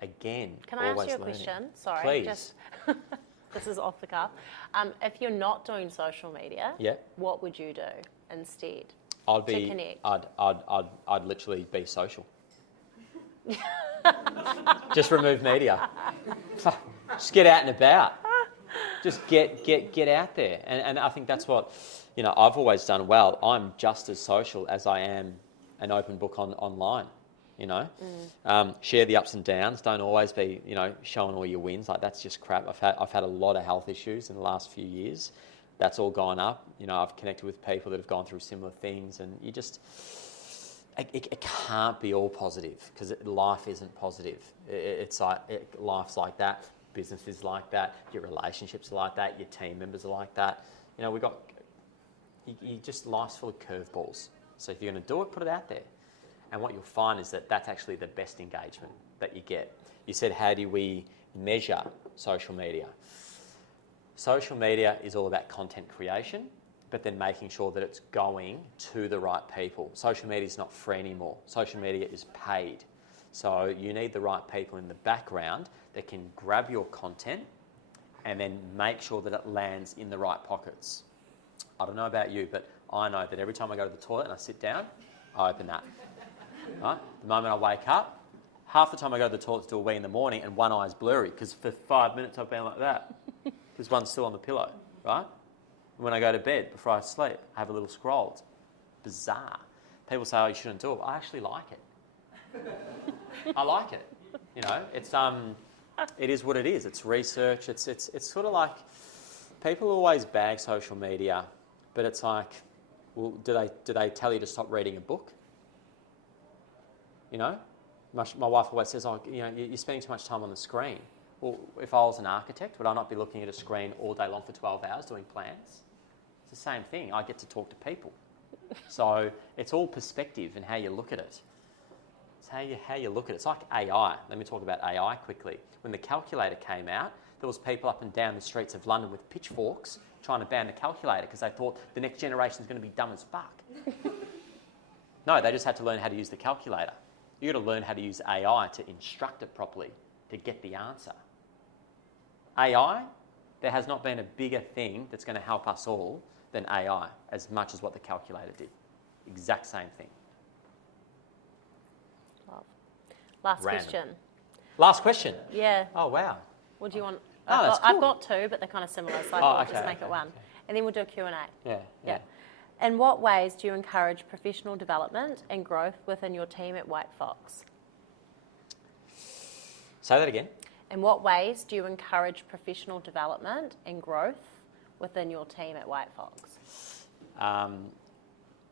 Again, Can I ask you a learning. question? Sorry. Please. Just this is off the cuff. If you're not doing social media, what would you do instead? I'd to connect? I'd literally be social. Just remove media. Just get out and about. Just get out there. And I think that's what, I've always done well. I'm just as social as I am an open book online, Share the ups and downs. Don't always be, showing all your wins. Like, that's just crap. I've had a lot of health issues in the last few years. That's all gone up. I've connected with people that have gone through similar things, and you just... It can't be all positive, because life isn't positive. It's like life's like that, business is like that, your relationships are like that, your team members are like that. Life's full of curveballs. So if you're going to do it, put it out there. And what you'll find is that that's actually the best engagement that you get. You said, how do we measure social media? Social media is all about content creation, but then making sure that it's going to the right people. Social media is not free anymore. Social media is paid. So you need the right people in the background that can grab your content and then make sure that it lands in the right pockets. I don't know about you, but I know that every time I go to the toilet and I sit down, I open that. Right? The moment I wake up, half the time I go to the toilet to do a wee in the morning and one eye's blurry, because for 5 minutes I've been like that, because one's still on the pillow, right? When I go to bed, before I sleep, I have a little scroll. It's bizarre. People say, oh, you shouldn't do it. I actually like it. I like it. It is what it is. It's research. It's sort of like, people always bag social media, but it's like, well, do they tell you to stop reading a book? My wife always says, oh, you're spending too much time on the screen. Well, if I was an architect, would I not be looking at a screen all day long for 12 hours doing plans? It's the same thing. I get to talk to people. So it's all perspective and how you look at it. It's how you look at it. It's like AI. Let me talk about AI quickly. When the calculator came out, there was people up and down the streets of London with pitchforks trying to ban the calculator because they thought the next generation is going to be dumb as fuck. No, they just had to learn how to use the calculator. You've got to learn how to use AI to instruct it properly to get the answer. AI, there has not been a bigger thing that's going to help us all than AI, as much as what the calculator did. Exact same thing. Love. Last question. Last question? Yeah. Oh, wow. What do you want? Oh, I've got two, but they're kind of similar, so I thought I'd just make it one. Okay. And then we'll do a Q&A. Yeah. In what ways do you encourage professional development and growth within your team at WHITEFOX? Say that again. In what ways do you encourage professional development and growth within your team at WHITEFOX?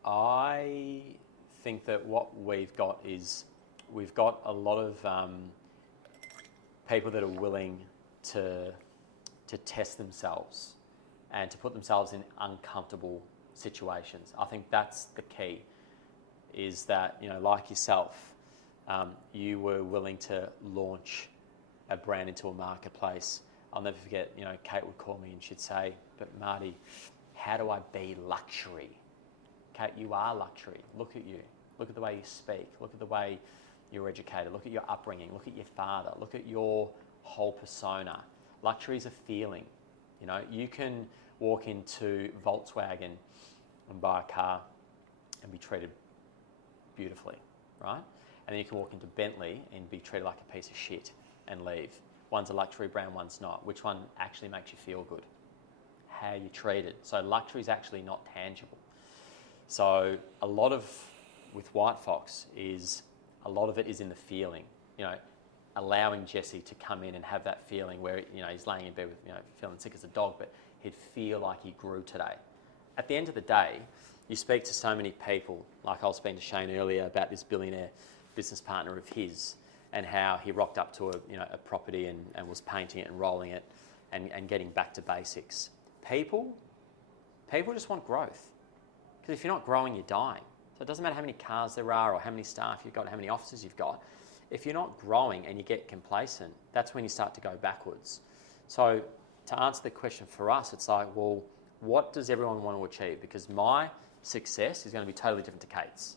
I think that what we've got is we've got a lot of people that are willing to test themselves and to put themselves in uncomfortable situations. I think that's the key, is that, like yourself, you were willing to launch a brand into a marketplace. I'll never forget, Kate would call me and she'd say, but Marty, how do I be luxury? Kate, you are luxury. Look at you. Look at the way you speak. Look at the way you're educated. Look at your upbringing. Look at your father. Look at your whole persona. Luxury is a feeling. You can walk into Volkswagen and buy a car and be treated beautifully, right? And then you can walk into Bentley and be treated like a piece of shit and leave. One's a luxury brand, one's not. Which one actually makes you feel good? How you're treated. So luxury is actually not tangible. So a lot of, with WHITEFOX, is a lot of it is in the feeling. Allowing Jesse to come in and have that feeling where, he's laying in bed with, feeling sick as a dog, but he'd feel like he grew today. At the end of the day, you speak to so many people, like I was speaking to Shane earlier about this billionaire business partner of his and how he rocked up to a property and was painting it and rolling it and getting back to basics. People just want growth. Because if you're not growing, you're dying. So it doesn't matter how many cars there are or how many staff you've got, how many offices you've got. If you're not growing and you get complacent, that's when you start to go backwards. So to answer the question for us, it's like, well, what does everyone want to achieve? Because my success is going to be totally different to Kate's,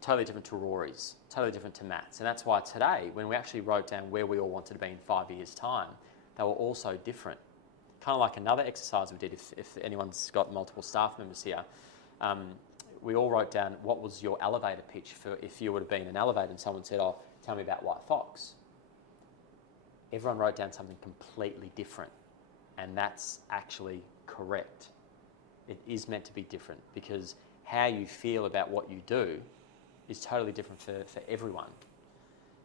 totally different to Rory's, totally different to Matt's. And that's why today, when we actually wrote down where we all wanted to be in 5 years' time, they were all so different. Kind of like another exercise we did, if anyone's got multiple staff members here, we all wrote down what was your elevator pitch for if you would have been in an elevator and someone said, oh, tell me about White Fox. Everyone wrote down something completely different, and that's actually correct. It is meant to be different because how you feel about what you do is totally different for everyone.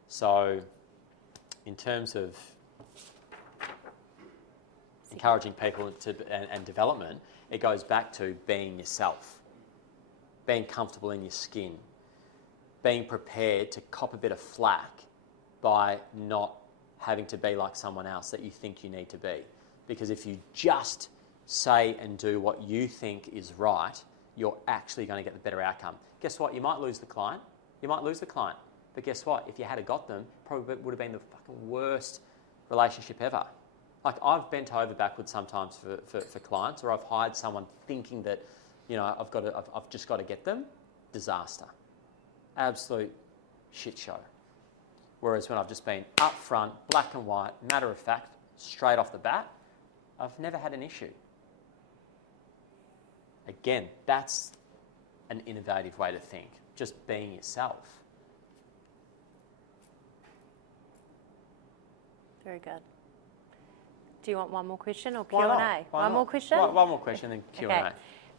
So in terms of encouraging people and development, it goes back to being yourself, being comfortable in your skin, being prepared to cop a bit of flack by not having to be like someone else that you think you need to be. Because if you just say and do what you think is right, you're actually going to get the better outcome. Guess what? You might lose the client. But guess what? If you had got them, probably would have been the fucking worst relationship ever. Like, I've bent over backwards sometimes for clients, or I've hired someone thinking that, you know, I've just got to get them. Disaster. Absolute shit show. Whereas when I've just been upfront, black and white, matter of fact, straight off the bat, I've never had an issue. Again, that's an innovative way to think. Just being yourself. Very good. Do you want one more question or Why Q&A? not? One more question? One more question, then Q&A. Okay.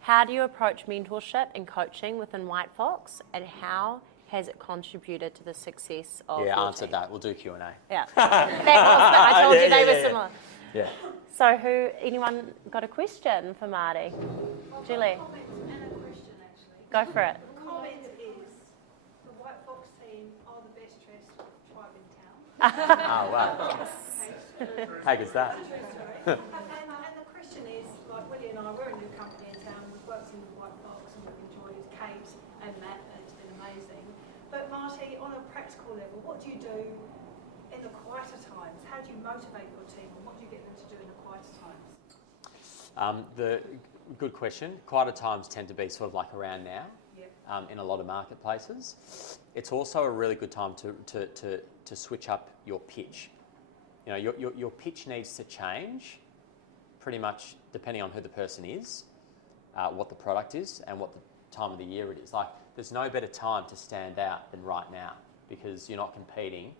How do you approach mentorship and coaching within White Fox, and how has it contributed to the success of Yeah, your answered team? that. We'll do Q&A. Yeah. I told you they were similar. Yeah. So anyone got a question for Marty? Julie, A comment and a question, actually. go for it. The comment is, the White Fox team are the best dressed tribe in town. Oh, wow. How good's that? True story. And the question is, like Willie and I, we're a new company in town. We've worked in the White Fox and we've enjoyed Kate and Matt, and it's been amazing. But Marty, on a practical level, what do you do in the quieter times? How do you motivate your team, and what do you get them to do in the quieter times? Good question. Quieter times tend to be sort of like around now. Yep. In a lot of marketplaces. It's also a really good time to switch up your pitch. You know, your pitch needs to change pretty much depending on who the person is, what the product is, and what the time of the year it is. Like, there's no better time to stand out than right now because you're not competing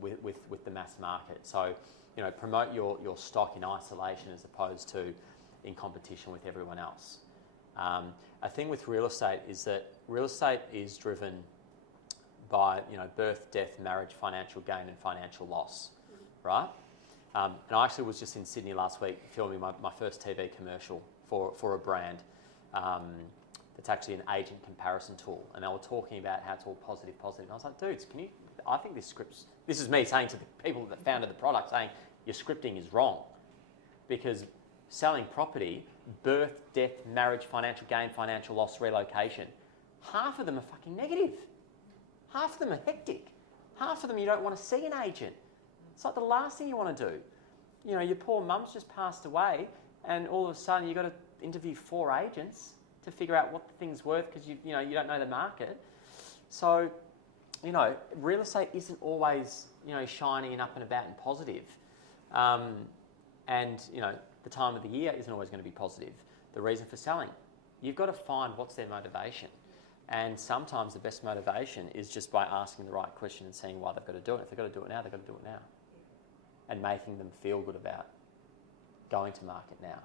with the mass market. So, you know, promote your stock in isolation as opposed to in competition with everyone else. A thing with real estate is that real estate is driven by, you know, birth, death, marriage, financial gain, and financial loss, right? And I actually was just in Sydney last week filming my first TV commercial for a brand that's actually an agent comparison tool, and they were talking about how it's all positive. And I was like, dudes, I think this is me saying to the people that founded the product, saying, your scripting is wrong. Because selling property, birth, death, marriage, financial gain, financial loss, relocation, half of them are fucking negative. Half of them are hectic. Half of them you don't want to see an agent. It's like the last thing you want to do. You know, your poor mum's just passed away, and all of a sudden you've got to interview 4 agents to figure out what the thing's worth because you don't know the market. So, you know, real estate isn't always, you know, shiny and up and about and positive. And, you know, the time of the year isn't always going to be positive. The reason for selling, you've got to find what's their motivation. And sometimes the best motivation is just by asking the right question and seeing why they've got to do it. If they've got to do it now, they've got to do it now. And making them feel good about going to market now.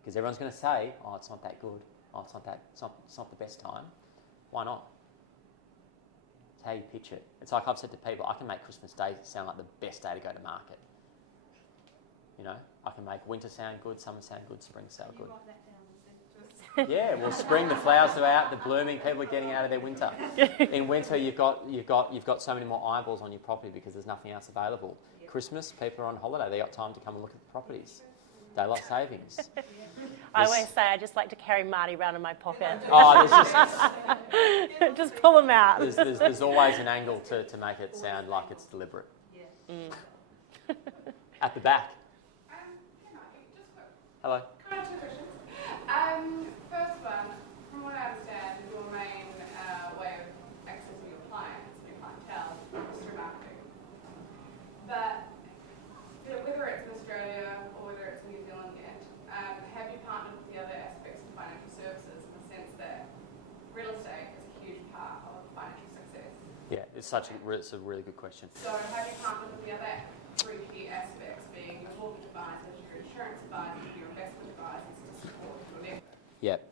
Because everyone's going to say, oh, it's not that good. Oh, it's not the best time. Why not? It's how you pitch it. It's like I've said to people, I can make Christmas Day sound like the best day to go to market. You know, I can make winter sound good, summer sound good, spring sound good. Write that down. Yeah, well, spring, the flowers are out, the blooming, people are getting out of their winter. In winter, you've got so many more eyeballs on your property because there's nothing else available. Yep. Christmas, people are on holiday, they got time to come and look at the properties. Daylight savings. I always say I just like to carry Marty around in my pocket. Oh, there's just Just pull him out. there's always an angle to make it sound like it's deliberate. Yeah. At the back. Hey Marty, just quick. Hello. Kind of two questions. First one, from what I understand, your main way of accessing your clients, your clientele, is through marketing. But whether it's in Australia or whether it's in New Zealand yet, have you partnered with the other aspects of financial services in the sense that real estate is a huge part of financial success? Yeah, it's a really good question. So have you partnered with the other three key aspects, being your mortgage advisors, your insurance advisors, your investment advisors, to support your network? Yeah.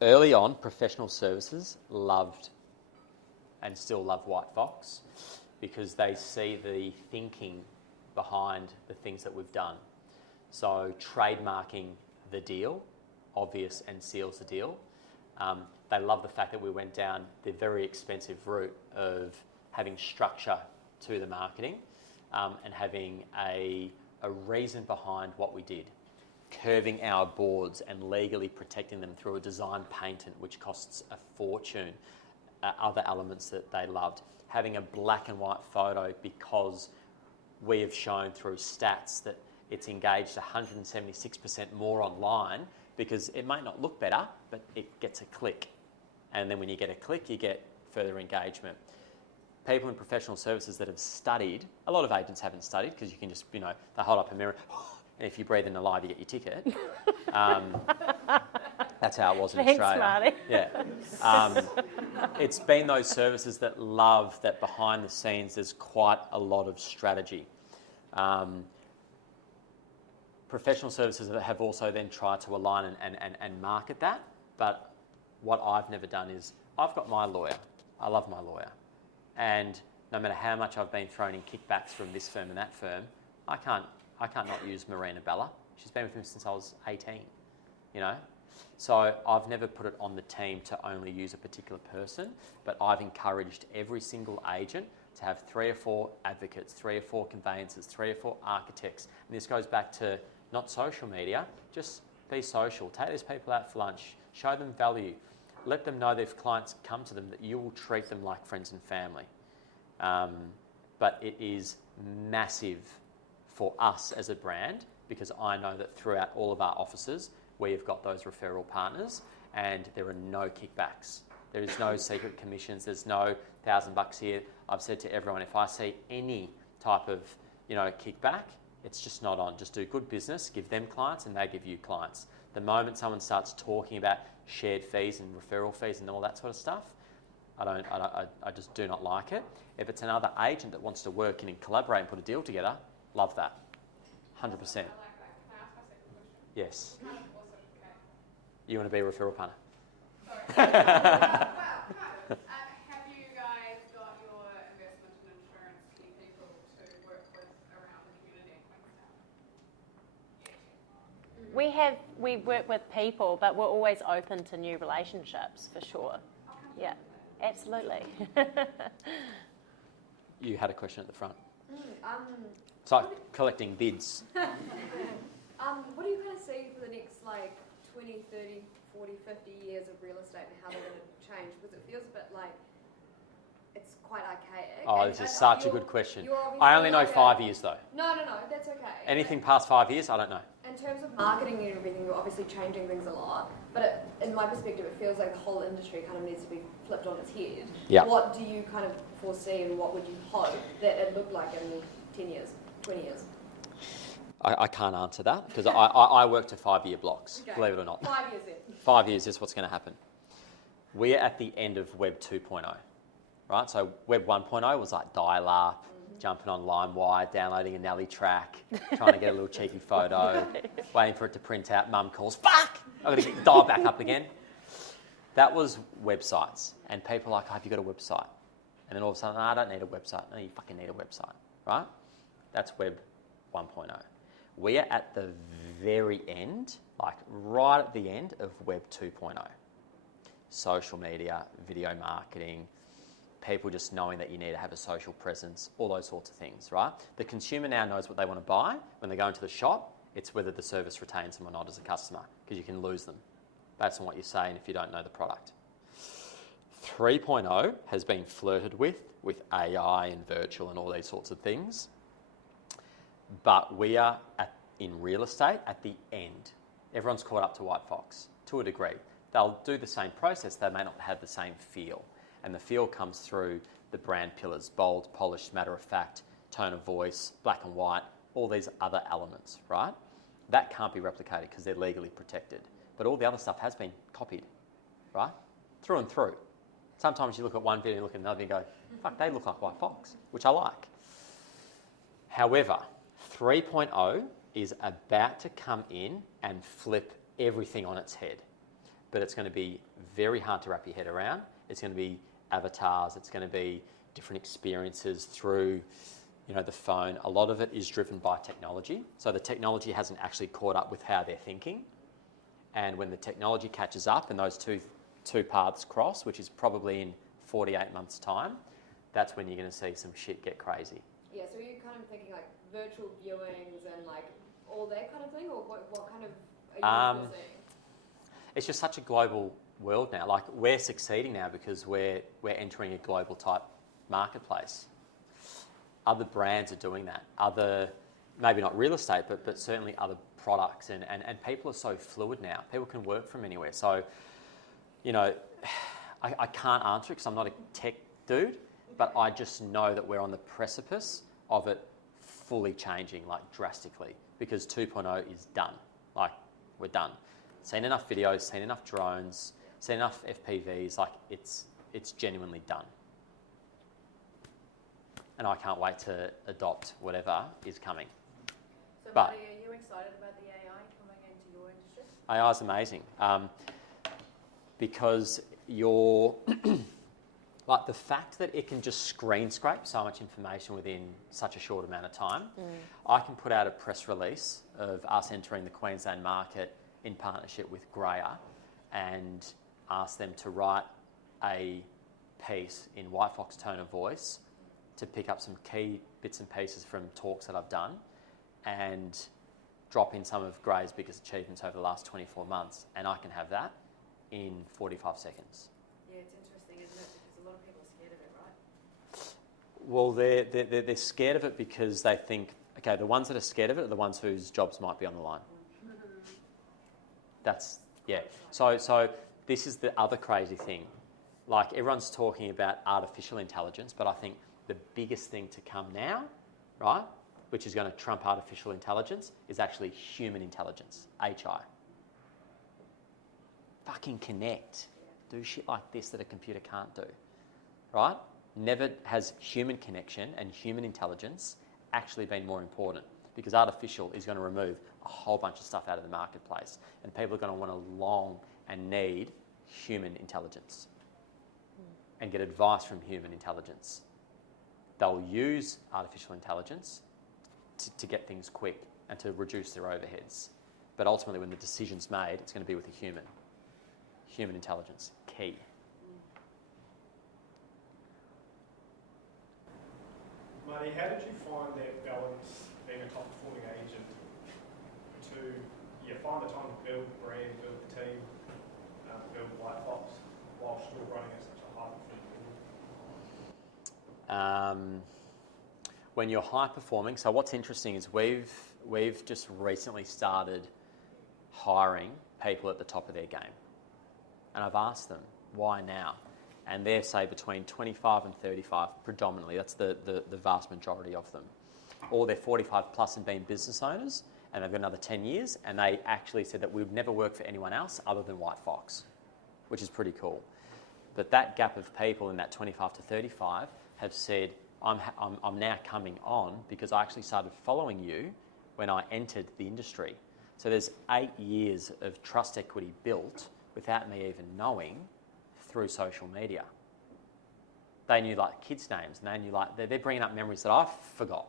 Early on, professional services loved and still love WHITEFOX because they see the thinking behind the things that we've done. So trademarking the deal, obvious and seals the deal. They love the fact that we went down the very expensive route of having structure to the marketing and having a reason behind what we did. Curving our boards and legally protecting them through a design patent, which costs a fortune. Other elements that they loved. Having a black and white photo because we have shown through stats that it's engaged 176% more online because it might not look better, but it gets a click. And then when you get a click, you get further engagement. People in professional services that have studied, a lot of agents haven't studied because you can just, they hold up a mirror, and if you breathe in alive, you get your ticket. That's how it was in Thanks, Australia. Marty. Yeah. It's been those services that love that behind the scenes there's quite a lot of strategy. Professional services have also then tried to align and market that, but what I've never done is I've got my lawyer. I love my lawyer. And no matter how much I've been thrown in kickbacks from this firm and that firm, I can't not use Marina Bella. She's been with him since I was 18, So I've never put it on the team to only use a particular person, but I've encouraged every single agent to have 3 or 4 advocates, 3 or 4 conveyancers, 3 or 4 architects. And this goes back to not social media, just be social. Take these people out for lunch, show them value, let them know that if clients come to them that you will treat them like friends and family. But it is massive for us as a brand because I know that throughout all of our offices, we've got those referral partners and there are no kickbacks. There is no secret commissions. There's no $1,000 here. I've said to everyone, if I see any type of, kickback, it's just not on. Just do good business, give them clients and they give you clients. The moment someone starts talking about shared fees and referral fees and all that sort of stuff, I just do not like it. If it's another agent that wants to work in and collaborate and put a deal together, love that. 100%. I like that. Can I ask my second question? Yes. Kind of also, okay. You want to be a referral partner? Sorry. Well, have you guys got your investment and insurance key people to work with around the community in Queenstown? We work with people, but we're always open to new relationships for sure. Yeah, absolutely. You had a question at the front. It's like collecting bids. What do you kind of see for the next 20, 30, 40, 50 years of real estate and how they're going to change? Because it feels a bit like it's quite archaic. Oh, and this is such a good question. Obviously I only know 5 years though. No, that's okay. Anything past 5 years, I don't know. In terms of marketing and everything, you're obviously changing things a lot. But in my perspective, it feels like the whole industry kind of needs to be flipped on its head. Yeah. What do you kind of foresee and what would you hope that it looked like in 10 years, 20 years? I can't answer that because I work to 5-year blocks, Okay. believe it or not. 5 years then. 5 years is what's going to happen. We're at the end of Web 2.0, right? So Web 1.0 was like dial-up, jumping on LimeWire, downloading a Nelly track, trying to get a little cheeky photo, waiting for it to print out. Mum calls, fuck! I've got to get the dial back up again. That was websites. And people are like, oh, have you got a website? And then all of a sudden, I don't need a website. No, you fucking need a website, right? That's Web 1.0. We are at the very end, like right at the end of Web 2.0. Social media, video marketing, people just knowing that you need to have a social presence, all those sorts of things, right? The consumer now knows what they want to buy when they go into the shop. It's whether the service retains them or not as a customer, because you can lose them based on what you say and if you don't know the product. 3.0 has been flirted with AI and virtual and all these sorts of things. But we are, in real estate, at the end. Everyone's caught up to WHITEFOX to a degree. They'll do the same process, they may not have the same feel. And the feel comes through the brand pillars: bold, polished, matter of fact, tone of voice, black and white, all these other elements, right? That can't be replicated because they're legally protected. But all the other stuff has been copied, right? Through and through. Sometimes you look at one video, you look at another and go, fuck, they look like WHITEFOX, which I like. However, 3.0 is about to come in and flip everything on its head. But it's going to be very hard to wrap your head around. It's going to be avatars, it's going to be different experiences through, the phone. A lot of it is driven by technology. So the technology hasn't actually caught up with how they're thinking. And when the technology catches up and those two paths cross, which is probably in 48 months' time, that's when you're going to see some shit get crazy. Yeah, so you're kind of thinking like virtual viewings and like all that kind of thing, or what kind of are you seeing? It's just such a global world now. Like, we're succeeding now because we're entering a global type marketplace. Other brands are doing that. Other, maybe not real estate, but certainly other products. And people are so fluid now. People can work from anywhere. So, I can't answer it because I'm not a tech dude, but I just know that we're on the precipice of it fully changing, like drastically, because 2.0 is done. Like, we're done. Seen enough videos, seen enough drones, seen enough FPVs, like it's genuinely done. And I can't wait to adopt whatever is coming. So But Marty, are you excited about the AI coming into your industry? AI is amazing because you're like the fact that it can just screen scrape so much information within such a short amount of time. I can put out a press release of us entering the Queensland market in partnership with Greyer and ask them to write a piece in WHITEFOX tone of voice to pick up some key bits and pieces from talks that I've done and drop in some of Grey's biggest achievements over the last 24 months, and I can have that in 45 seconds. Yeah, it's interesting, isn't it? Because a lot of people are scared of it, right? Well, they're scared of it because they think, okay, the ones that are scared of it are the ones whose jobs might be on the line. That's, yeah. So this is the other crazy thing. Like, everyone's talking about artificial intelligence, but I think the biggest thing to come now, right, which is going to trump artificial intelligence, is actually human intelligence, HI. Fucking connect. Do shit like this that a computer can't do, right? Never has human connection and human intelligence actually been more important, because artificial is going to remove a whole bunch of stuff out of the marketplace, and people are going to want to long and need human intelligence and get advice from human intelligence. They'll use artificial intelligence to get things quick and to reduce their overheads. But ultimately, when the decision's made, it's going to be with a human. Human intelligence, key. Marty, how did you find that balance, being a top performing agent, to find the time to build the brand, build the team, build WHITEFOX, while still running at such a high performing? When you're high performing, so what's interesting is we've just recently started hiring people at the top of their game. And I've asked them, why now? And they're, say, between 25 and 35 predominantly. That's the vast majority of them. Or they're 45 plus and being business owners, and they've got another 10 years, and they actually said that we would never work for anyone else other than WHITEFOX, which is pretty cool. But that gap of people in that 25 to 35 have said, I'm now coming on because I actually started following you when I entered the industry. So there's 8 years of trust equity built without me even knowing through social media. They knew like kids' names, and they knew like they're bringing up memories that I forgot,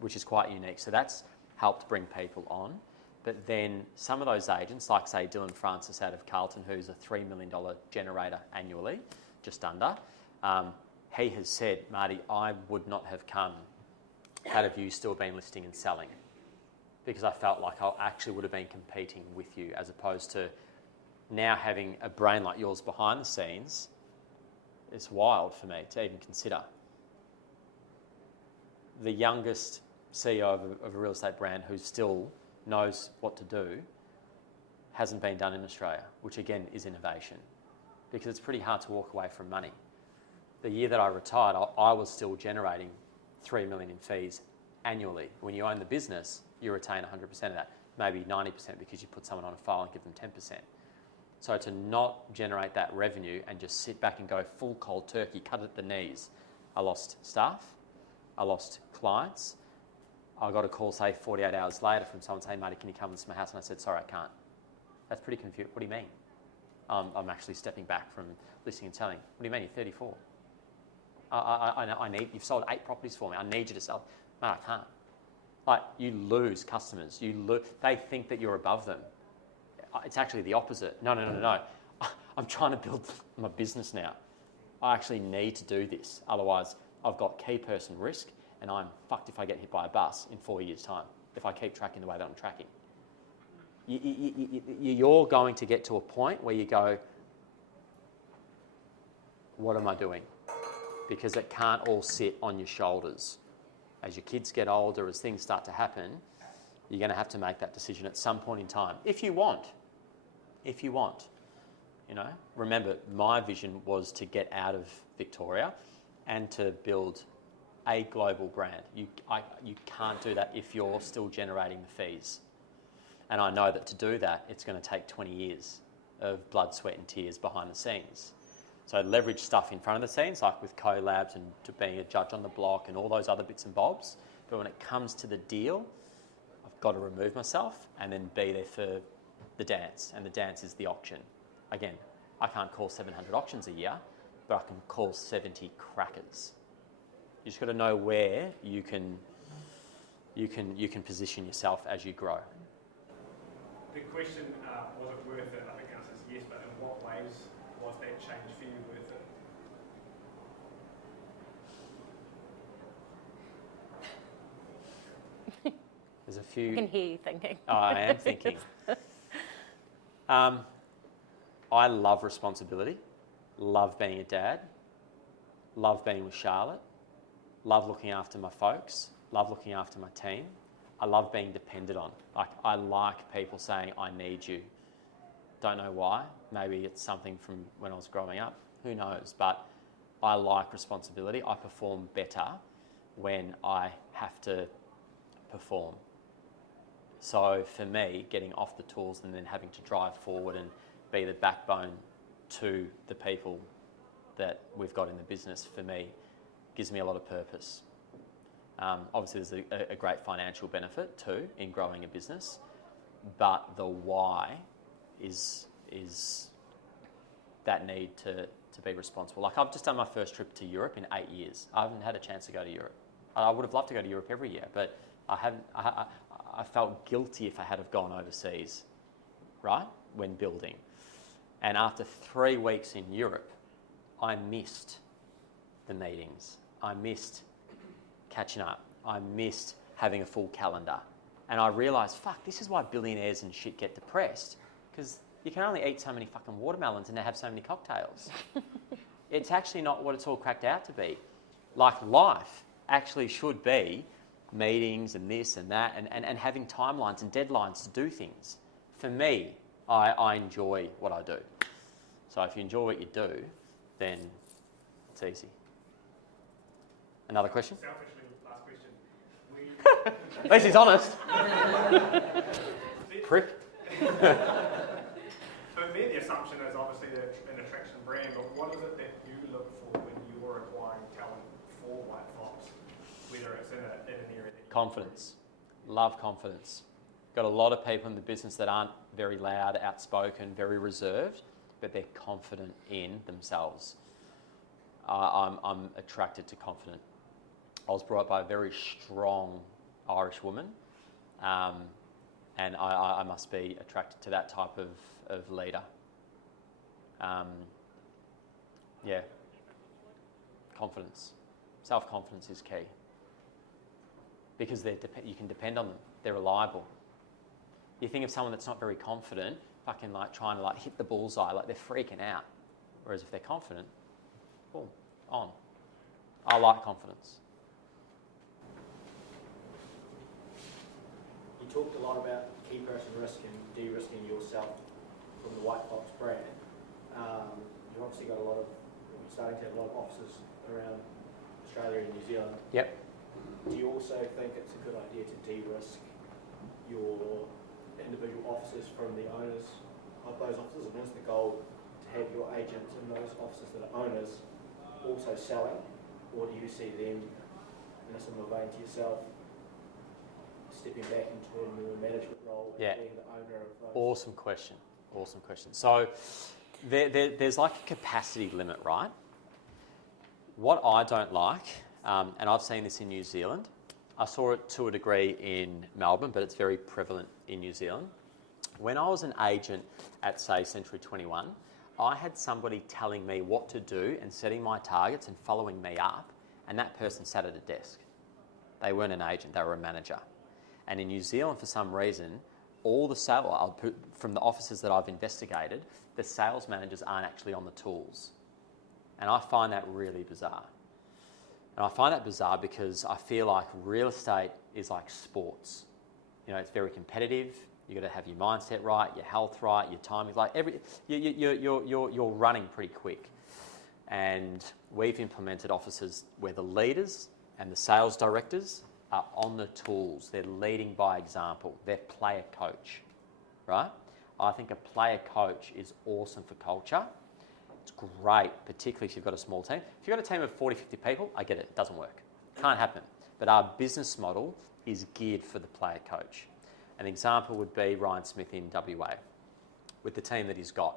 which is quite unique. So that's helped bring people on. But then some of those agents, like say Dylan Francis out of Carlton, who's a $3 million generator annually, just under, he has said, Marty, I would not have come had of you still been listing and selling. because I felt like I actually would have been competing with you, as opposed to now having a brain like yours behind the scenes. It's wild for me to even consider. The youngest CEO of a real estate brand who still knows what to do hasn't been done in Australia, which again is innovation, because it's pretty hard to walk away from money. The year that I retired, I was still generating $3 million in fees annually. When you own the business, you retain 100% of that, maybe 90% because you put someone on a file and give them 10%. So to not generate that revenue and just sit back and go full cold turkey, cut at the knees, I lost staff, I lost clients. I got a call, say, 48 hours later from someone saying, Marty, can you come to my house? And I said, sorry, I can't. That's pretty confusing. What do you mean? I'm actually stepping back from listing and selling. What do you mean? You're 34. I need, you've sold 8 properties for me. I need you to sell. No, I can't. Like, you lose customers. They think that you're above them. It's actually the opposite. No. I'm trying to build my business now. I actually need to do this. Otherwise, I've got key person risk, and I'm fucked if I get hit by a bus in 4 years' time, if I keep tracking the way that I'm tracking. You're going to get to a point where you go, what am I doing? Because it can't all sit on your shoulders. As your kids get older, as things start to happen, you're going to have to make that decision at some point in time, if you want. You know, remember, my vision was to get out of Victoria and to build a global brand. You can't do that if you're still generating the fees. And I know that to do that, it's going to take 20 years of blood, sweat and tears behind the scenes. So leverage stuff in front of the scenes, like with collabs and to being a judge on the block and all those other bits and bobs. But when it comes to the deal, I've got to remove myself and then be there for the dance. And the dance is the auction. Again, I can't call 700 auctions a year, but I can call 70 crackers. You just got to know where you can position yourself as you grow. The question, was it worth it? I think the answer is yes, but in what ways was that change for you worth it? There's a few. I can hear you thinking. I am thinking. I love responsibility, love being a dad, love being with Charlotte, love looking after my folks, love looking after my team. I love being depended on. Like, I like people saying, I need you. Don't know why. Maybe it's something from when I was growing up. Who knows? But I like responsibility. I perform better when I have to perform. So for me, getting off the tools and then having to drive forward and be the backbone to the people that we've got in the business, for me, gives me a lot of purpose. Obviously, there's a great financial benefit too in growing a business, but the why is that need to be responsible. Like, I've just done my first trip to Europe in 8 years. I haven't had a chance to go to Europe. I would have loved to go to Europe every year, but I haven't. I felt guilty if I had have gone overseas, right, when building. And after 3 weeks in Europe, I missed the meetings. I missed catching up. I missed having a full calendar. And I realised, fuck, this is why billionaires and shit get depressed, because you can only eat so many fucking watermelons and have so many cocktails. It's actually not what it's all cracked out to be. Like, life actually should be meetings and this and that and having timelines and deadlines to do things. For me, I enjoy what I do. So if you enjoy what you do, then it's easy. Another question? Selfishly, last question. At least he's honest. Prick. For me, the assumption is obviously an attraction brand, but what is it that you look for when you're acquiring talent for WHITEFOX, whether it's in an area that Confidence. Love confidence. Got a lot of people in the business that aren't very loud, outspoken, very reserved, but they're confident in themselves. I'm attracted to confident. I was brought up by a very strong Irish woman, and I must be attracted to that type of leader. Yeah, confidence. Self-confidence is key. because you can depend on them. They're reliable. You think of someone that's not very confident, fucking like trying to like hit the bullseye, like they're freaking out. Whereas if they're confident, boom, on. I like confidence. You talked a lot about key person risk and de-risking yourself from the WHITEFOX brand. You've obviously got you're starting to have a lot of offices around Australia and New Zealand. Yep. Do you also think it's a good idea to de-risk your individual offices from the owners of those offices? And is the goal to have your agents in those offices that are owners also selling? Or do you see them in a similar vein to yourself, stepping back into a more management role and being the owner of those? Awesome question. So there's like a capacity limit, right? What I don't like, and I've seen this in New Zealand, I saw it to a degree in Melbourne, but it's very prevalent in New Zealand. When I was an agent at, say, Century 21, I had somebody telling me what to do and setting my targets and following me up, and that person sat at a desk. They weren't an agent, they were a manager. And in New Zealand, for some reason, all the from the offices that I've investigated, the sales managers aren't actually on the tools. And I find that really bizarre. And I find that bizarre because I feel like real estate is like sports. You know, it's very competitive. You've got to have your mindset right, your health right, your timing. Like you're running pretty quick. And we've implemented offices where the leaders and the sales directors are on the tools. They're leading by example. They're player coach, right? I think a player coach is awesome for culture. It's great, particularly if you've got a small team. If you've got a team of 40, 50 people, I get it. It doesn't work. Can't happen. But our business model is geared for the player coach. An example would be Ryan Smith in WA with the team that he's got.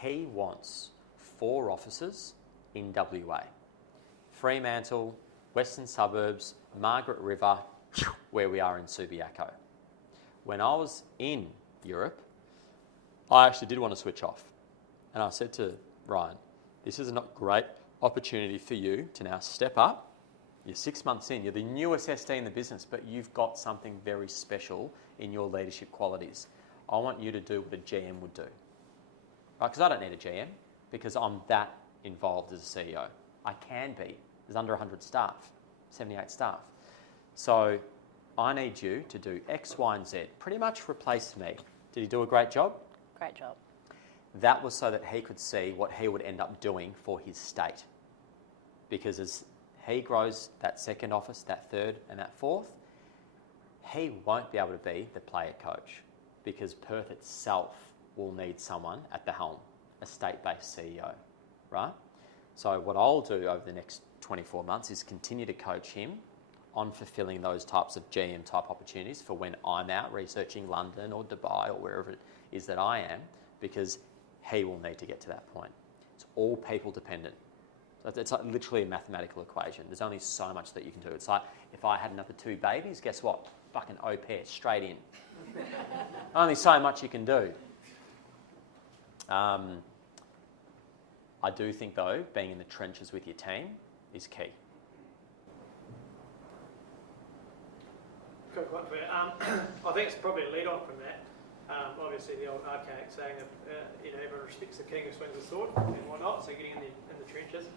He wants 4 offices in WA. Fremantle, Western Suburbs, Margaret River, where we are in Subiaco. When I was in Europe, I actually did want to switch off. And I said to Ryan, this is a great opportunity for you to now step up. You're 6 months in, you're the newest SD in the business, but you've got something very special in your leadership qualities. I want you to do what a GM would do. Right? Because I don't need a GM, because I'm that involved as a CEO. I can be. There's under 100 staff, 78 staff. So I need you to do X, Y, and Z. Pretty much replace me. Did he do a great job? Great job. That was so that he could see what he would end up doing for his state. Because as he grows that second office, that third, and that fourth, he won't be able to be the player coach because Perth itself will need someone at the helm, a state-based CEO, right? So what I'll do over the next 24 months is continue to coach him on fulfilling those types of GM type opportunities for when I'm out researching London or Dubai or wherever it is that I am, because he will need to get to that point. It's all people dependent. It's like literally a mathematical equation. There's only so much that you can do. It's like if I had another 2 babies, guess what? Fucking au pair, straight in. Only so much you can do. I do think, though, being in the trenches with your team is key. Quick one for you. I think it's probably a lead on from that. Obviously, the old archaic saying that everyone respects the king who swings a sword and whatnot. So getting in the trenches.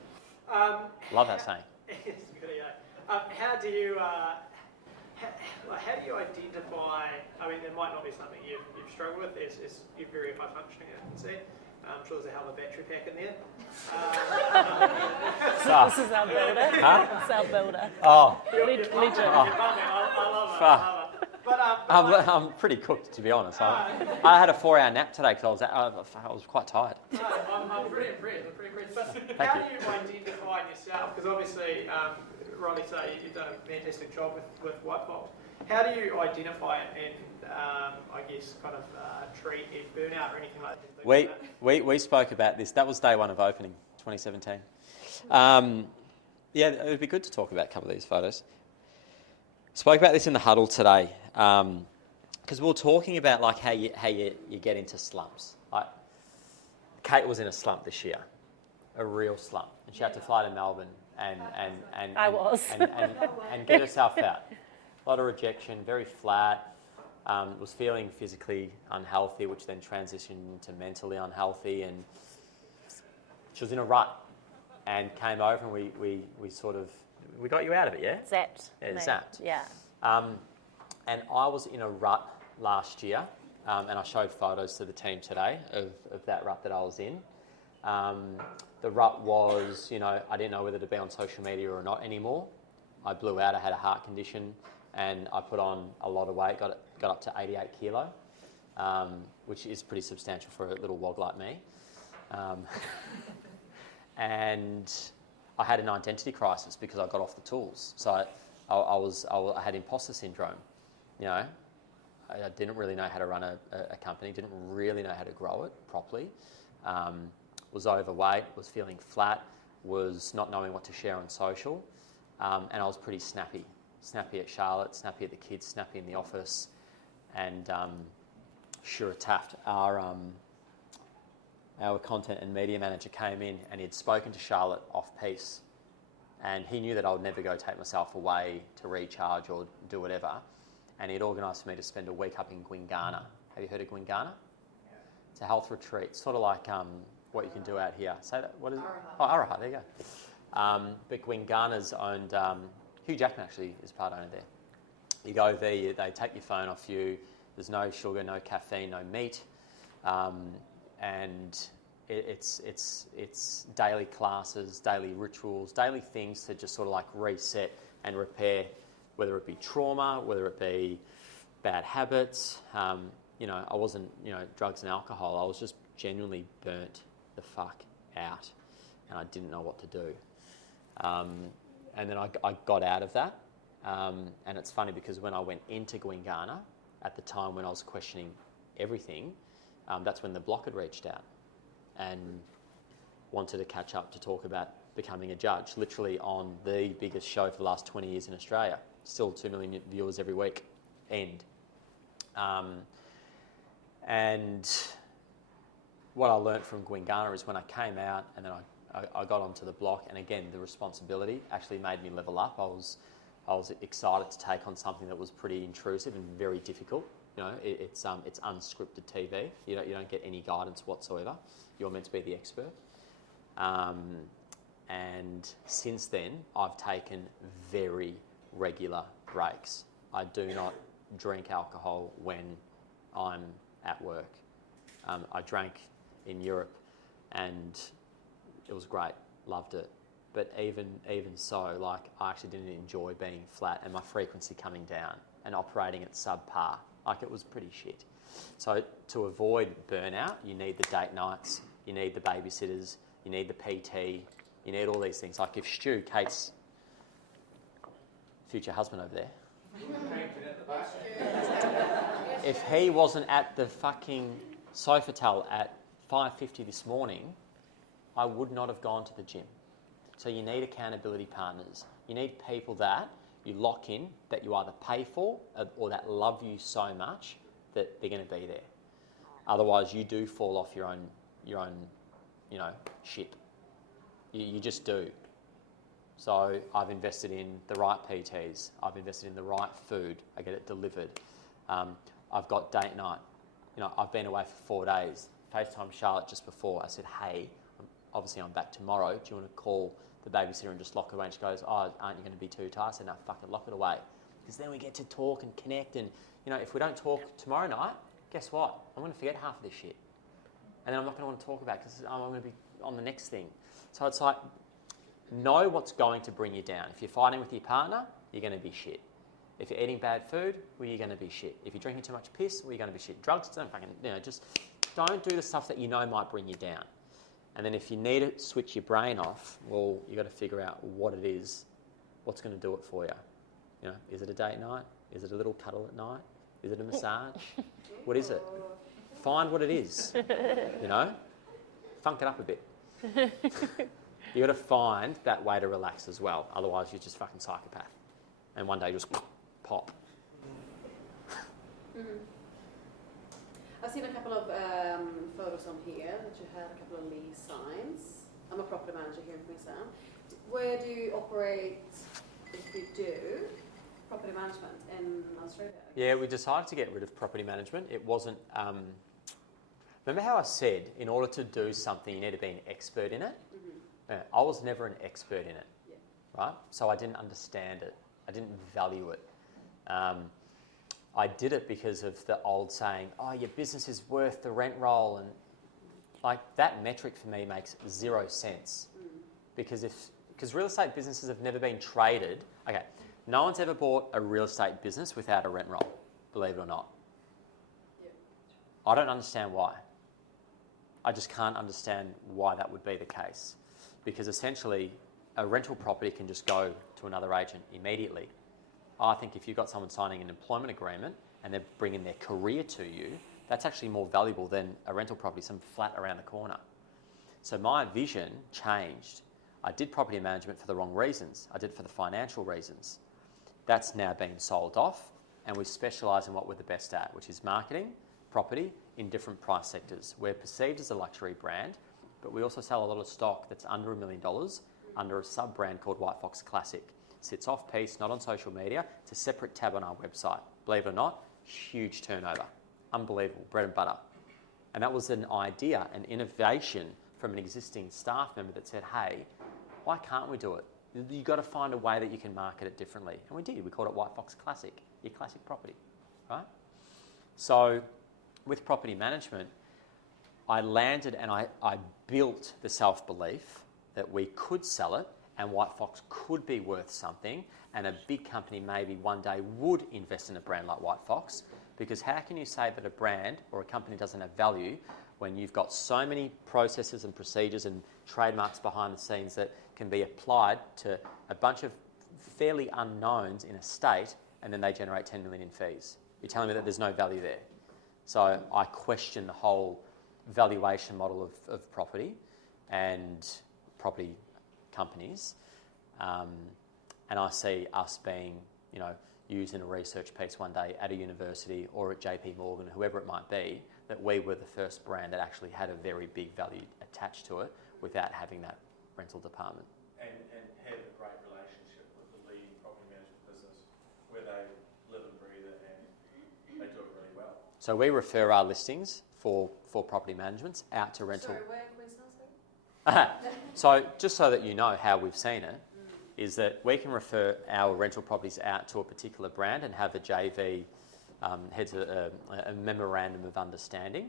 Love that saying. It's good, yeah. How do you identify? I mean, there might not be something you've struggled with. You're very high functioning, I can see. I'm sure there's a hell of a battery pack in there. This is our builder. Huh? It's our builder. Oh. Legend. I love it. But I'm pretty cooked, to be honest. I had a 4-hour nap today because I was quite tired. I'm pretty impressed. But Thank how you. do you identify yourself? Because obviously, Riley say you've done a fantastic job with WHITEFOX. How do you identify it and, I guess, kind of treat a burnout or anything like that? We spoke about this. That was day 1 of opening, 2017. Yeah, it would be good to talk about a couple of these photos. Spoke about this in the huddle today because we were talking about like how you get into slumps. Like Kate was in a slump this year, a real slump, and she had to fly to Melbourne and I was. and get herself out. a lot of rejection, very flat. Was feeling physically unhealthy, which then transitioned into mentally unhealthy, and she was in a rut and came over and we got you out of it, yeah? Zapped. Yeah, me. zapped. Yeah. And I was in a rut last year, and I showed photos to the team today of that rut that I was in. The rut was, I didn't know whether to be on social media or not anymore. I blew out, I had a heart condition, and I put on a lot of weight, got up to 88 kilo, which is pretty substantial for a little wog like me. And I had an identity crisis because I got off the tools. So I had imposter syndrome. I didn't really know how to run a company, didn't really know how to grow it properly. Was overweight, was feeling flat, was not knowing what to share on social, and I was pretty snappy. Snappy at Charlotte, snappy at the kids, snappy in the office, and Shura Taft, our content and media manager, came in and he'd spoken to Charlotte off-piece, and he knew that I would never go take myself away to recharge or do whatever, and he'd organised for me to spend a week up in Gwingana. Have you heard of Gwingana? Yeah. It's a health retreat, sort of like what you can do out here. Say that. What is it? Araha. Oh, Araha. There you go. But Gwingana's owned. Hugh Jackman actually is part owner there. You go there, they take your phone off you. There's no sugar, no caffeine, no meat, and it's daily classes, daily rituals, daily things to just sort of like reset and repair, whether it be trauma, whether it be bad habits. I wasn't drugs and alcohol. I was just genuinely burnt the fuck out, and I didn't know what to do. And then I got out of that. And it's funny because when I went into Gwingana, at the time when I was questioning everything, that's when the Block had reached out and wanted to catch up to talk about becoming a judge, literally on the biggest show for the last 20 years in Australia. Still 2 million viewers every week. And what I learnt from Gwingana is when I came out and then I got onto the Block, and again, the responsibility actually made me level up. I was excited to take on something that was pretty intrusive and very difficult. It's unscripted TV. You don't get any guidance whatsoever. You're meant to be the expert. And since then, I've taken very regular breaks. I do not drink alcohol when I'm at work. I drank in Europe, and it was great. Loved it. But even so, I actually didn't enjoy being flat and my frequency coming down and operating at subpar. It was pretty shit. So to avoid burnout, you need the date nights, you need the babysitters, you need the PT, you need all these things. Like if Stu, Kate's future husband over there, if he wasn't at the fucking Sofitel at 5:50 this morning, I would not have gone to the gym. So you need accountability partners. You need people that you lock in, that you either pay for or that love you so much that they're going to be there. Otherwise, you do fall off your own ship. You just do. So I've invested in the right PTs. I've invested in the right food. I get it delivered. I've got date night. I've been away for 4 days. FaceTime Charlotte just before. I said, hey, obviously I'm back tomorrow. Do you want to call the babysitter and just lock it away? And she goes, oh, aren't you going to be too tired? I said, no, fuck it, lock it away. Because then we get to talk and connect. And, if we don't talk tomorrow night, guess what? I'm going to forget half of this shit. And then I'm not going to want to talk about it because I'm going to be on the next thing. So it's like, know what's going to bring you down. If you're fighting with your partner, you're going to be shit. If you're eating bad food, well, you're going to be shit. If you're drinking too much piss, well, you're going to be shit. Drugs, don't fucking, just don't do the stuff that you know might bring you down. And then if you need to switch your brain off, well, you've got to figure out what it is, what's going to do it for you. Is it a date night? Is it a little cuddle at night? Is it a massage? What is it? Find what it is, Funk it up a bit. You've got to find that way to relax as well. Otherwise, you're just fucking psychopath. And one day you just pop. Mm-hmm. I've seen a couple of photos on here that you had a couple of lease signs. I'm a property manager here in Queenstown. Where do you operate, if you do, property management? And Australia. Yeah, we decided to get rid of property management. It wasn't. Remember how I said in order to do something you need to be an expert in it? Yeah, I was never an expert in it, right? So I didn't understand it. I didn't value it. I did it because of the old saying, "Oh, your business is worth the rent roll," and like that metric for me makes 0 sense. Because real estate businesses have never been traded. Okay, no one's ever bought a real estate business without a rent roll, believe it or not. Yeah. I don't understand why. I just can't understand why that would be the case. Because essentially, a rental property can just go to another agent immediately. I think if you've got someone signing an employment agreement and they're bringing their career to you, that's actually more valuable than a rental property, some flat around the corner. So my vision changed. I did property management for the wrong reasons. I did it for the financial reasons. That's now been sold off, and we specialise in what we're the best at, which is marketing, property in different price sectors. We're perceived as a luxury brand, but we also sell a lot of stock that's under $1 million under a sub-brand called WHITEFOX Classic. Sits off-piece, not on social media. It's a separate tab on our website. Believe it or not, huge turnover. Unbelievable, bread and butter. And that was an idea, an innovation from an existing staff member that said, hey, why can't we do it? You've got to find a way that you can market it differently. And we did. We called it WHITEFOX Classic, your classic property, right? So with property management, I landed and I built the self-belief that we could sell it and WHITEFOX could be worth something, and a big company maybe one day would invest in a brand like WHITEFOX, because how can you say that a brand or a company doesn't have value when you've got so many processes and procedures and trademarks behind the scenes that can be applied to a bunch of fairly unknowns in a state, and then they generate 10 million in fees? You're telling me that there's no value there. So I question the whole valuation model of property and property companies, and I see us being, used in a research piece one day at a university or at JP Morgan, whoever it might be, that we were the first brand that actually had a very big value attached to it without having that rental department. And had a great relationship with the leading property management business where they live and breathe it and they do it really well. So we refer our listings for property managements out to rental. Sorry, where Queenstown? So just so that you know how we've seen it, is that we can refer our rental properties out to a particular brand and have the JV heads a memorandum of understanding,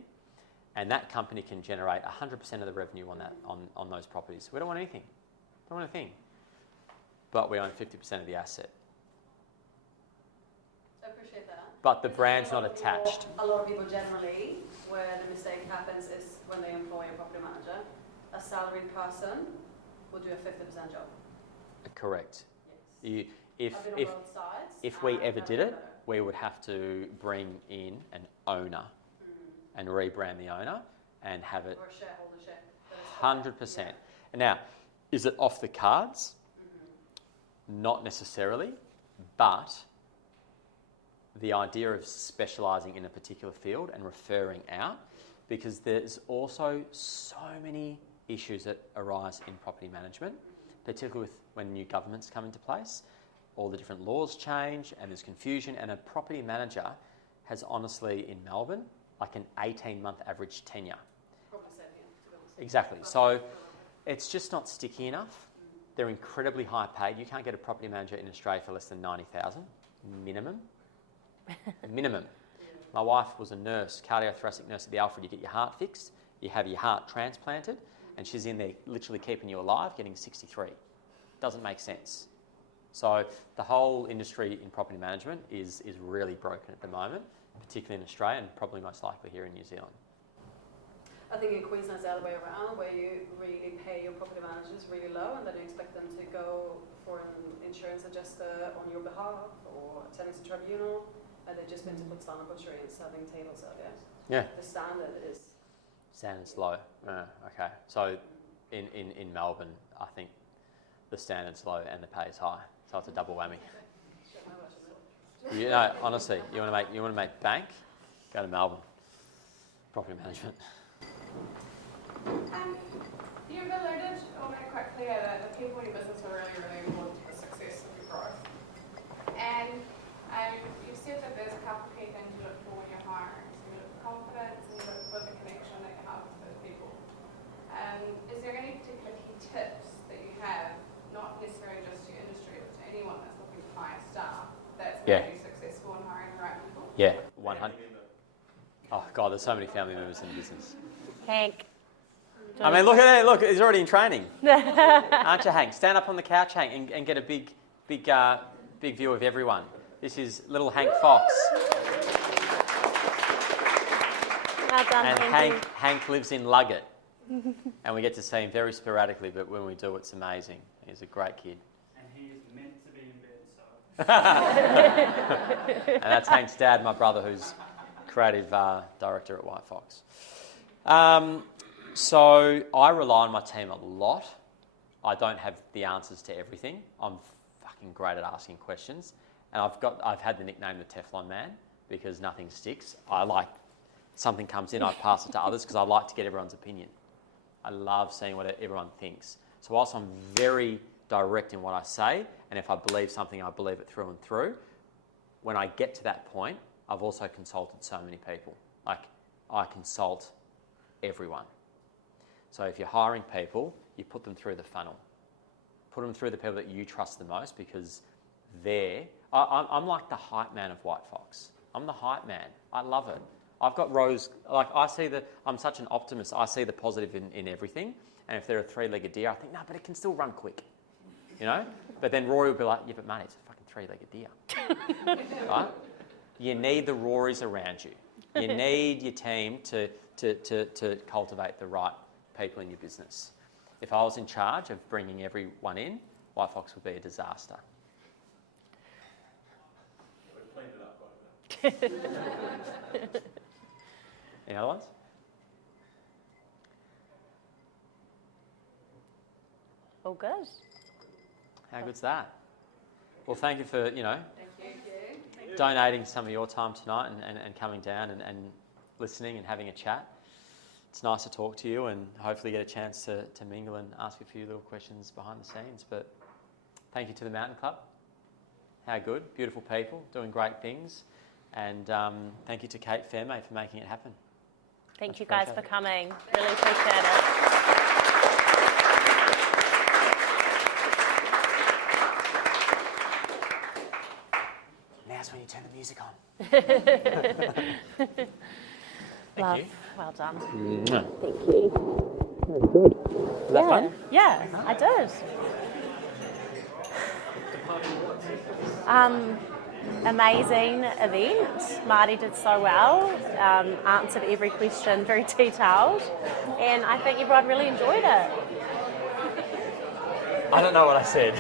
and that company can generate 100% of the revenue on those properties. We don't want anything. Don't want a thing. But we own 50% of the asset. I appreciate that. But the brand's not attached. A lot of people generally, where the mistake happens is when they employ a property manager, a salaried person will do a 50% job. Correct. Yes. If we ever did it, we would have to bring in an owner and rebrand the owner and have it or shareholdership. 100%. Now, is it off the cards? Not necessarily, but the idea of specialising in a particular field and referring out, because there's also so many issues that arise in property management, particularly with when new governments come into place. All the different laws change and there's confusion, and a property manager has honestly in Melbourne like an 18-month average tenure. Probably same here, to be honest. Exactly. So it's just not sticky enough. They're incredibly high paid. You can't get a property manager in Australia for less than 90,000 minimum. Minimum. My wife was a nurse, cardiothoracic nurse at the Alfred. You get your heart fixed, you have your heart transplanted, and she's in there literally keeping you alive, getting 63. Doesn't make sense. So the whole industry in property management is really broken at the moment, particularly in Australia and probably most likely here in New Zealand. I think in Queensland it's the other way around, where you really pay your property managers really low and then you expect them to go for an insurance adjuster on your behalf or a tenancy tribunal, and they've just been to put stand-up butchery and selling tables, I guess. Yeah. The standard is... Standard's low. Okay. So in Melbourne, I think the standard's low and the pay is high. So it's a double whammy. Honestly, you want to make bank? Go to Melbourne. Property management. You've alluded or made it quite clear that the people in your business are really, really important to the success of your growth. And you've said that Yeah. be successful in hiring the right people. Yeah, 100. Oh God, there's so many family members in the business. Hank. I mean, look at it. Look, he's already in training. Aren't you, Hank? Stand up on the couch, Hank, and get a big view of everyone. This is little Hank Fox. Well done, And Hanky. Hank lives in Luggett. And we get to see him very sporadically, but when we do, it's amazing. He's a great kid. And he is meant to be in bed, so. And that's Hank's dad, my brother, who's creative director at WHITEFOX. So I rely on my team a lot. I don't have the answers to everything. I'm fucking great at asking questions. And I've had the nickname the Teflon Man because nothing sticks. I like something comes in, I pass it to others because I like to get everyone's opinion. I love seeing what everyone thinks. So whilst I'm very direct in what I say, and if I believe something, I believe it through and through, when I get to that point, I've also consulted so many people. Like, I consult everyone. So if you're hiring people, you put them through the funnel. Put them through the people that you trust the most because I'm like the hype man of WHITEFOX. I'm the hype man. I love it. I've got rows, like I'm such an optimist. I see the positive in everything. And if they're a three-legged deer, I think, no, but it can still run quick. You know? But then Rory will be like, yeah, but mate, it's a fucking three-legged deer. Right? You need the Rorys around you. You need your team to cultivate the right people in your business. If I was in charge of bringing everyone in, WHITEFOX would be a disaster. We've cleaned it up quite a bit. Any other ones? All good. How good's that? Well, thank you for, Thank you. donating some of your time tonight and coming down and listening and having a chat. It's nice to talk to you and hopefully get a chance to mingle and ask a few little questions behind the scenes. But thank you to the Mountain Club. How good. Beautiful people doing great things. And thank you to Kate Fairmay for making it happen. Thank Much you guys appreciated. for coming. Really appreciate it. Now's when you turn the music on. Thank Love. you. Well done. Thank you. Very good. Was that fun? Yeah, I did. Amazing event. Marty did so well, answered every question very detailed, and I think everyone really enjoyed it. I don't know what I said.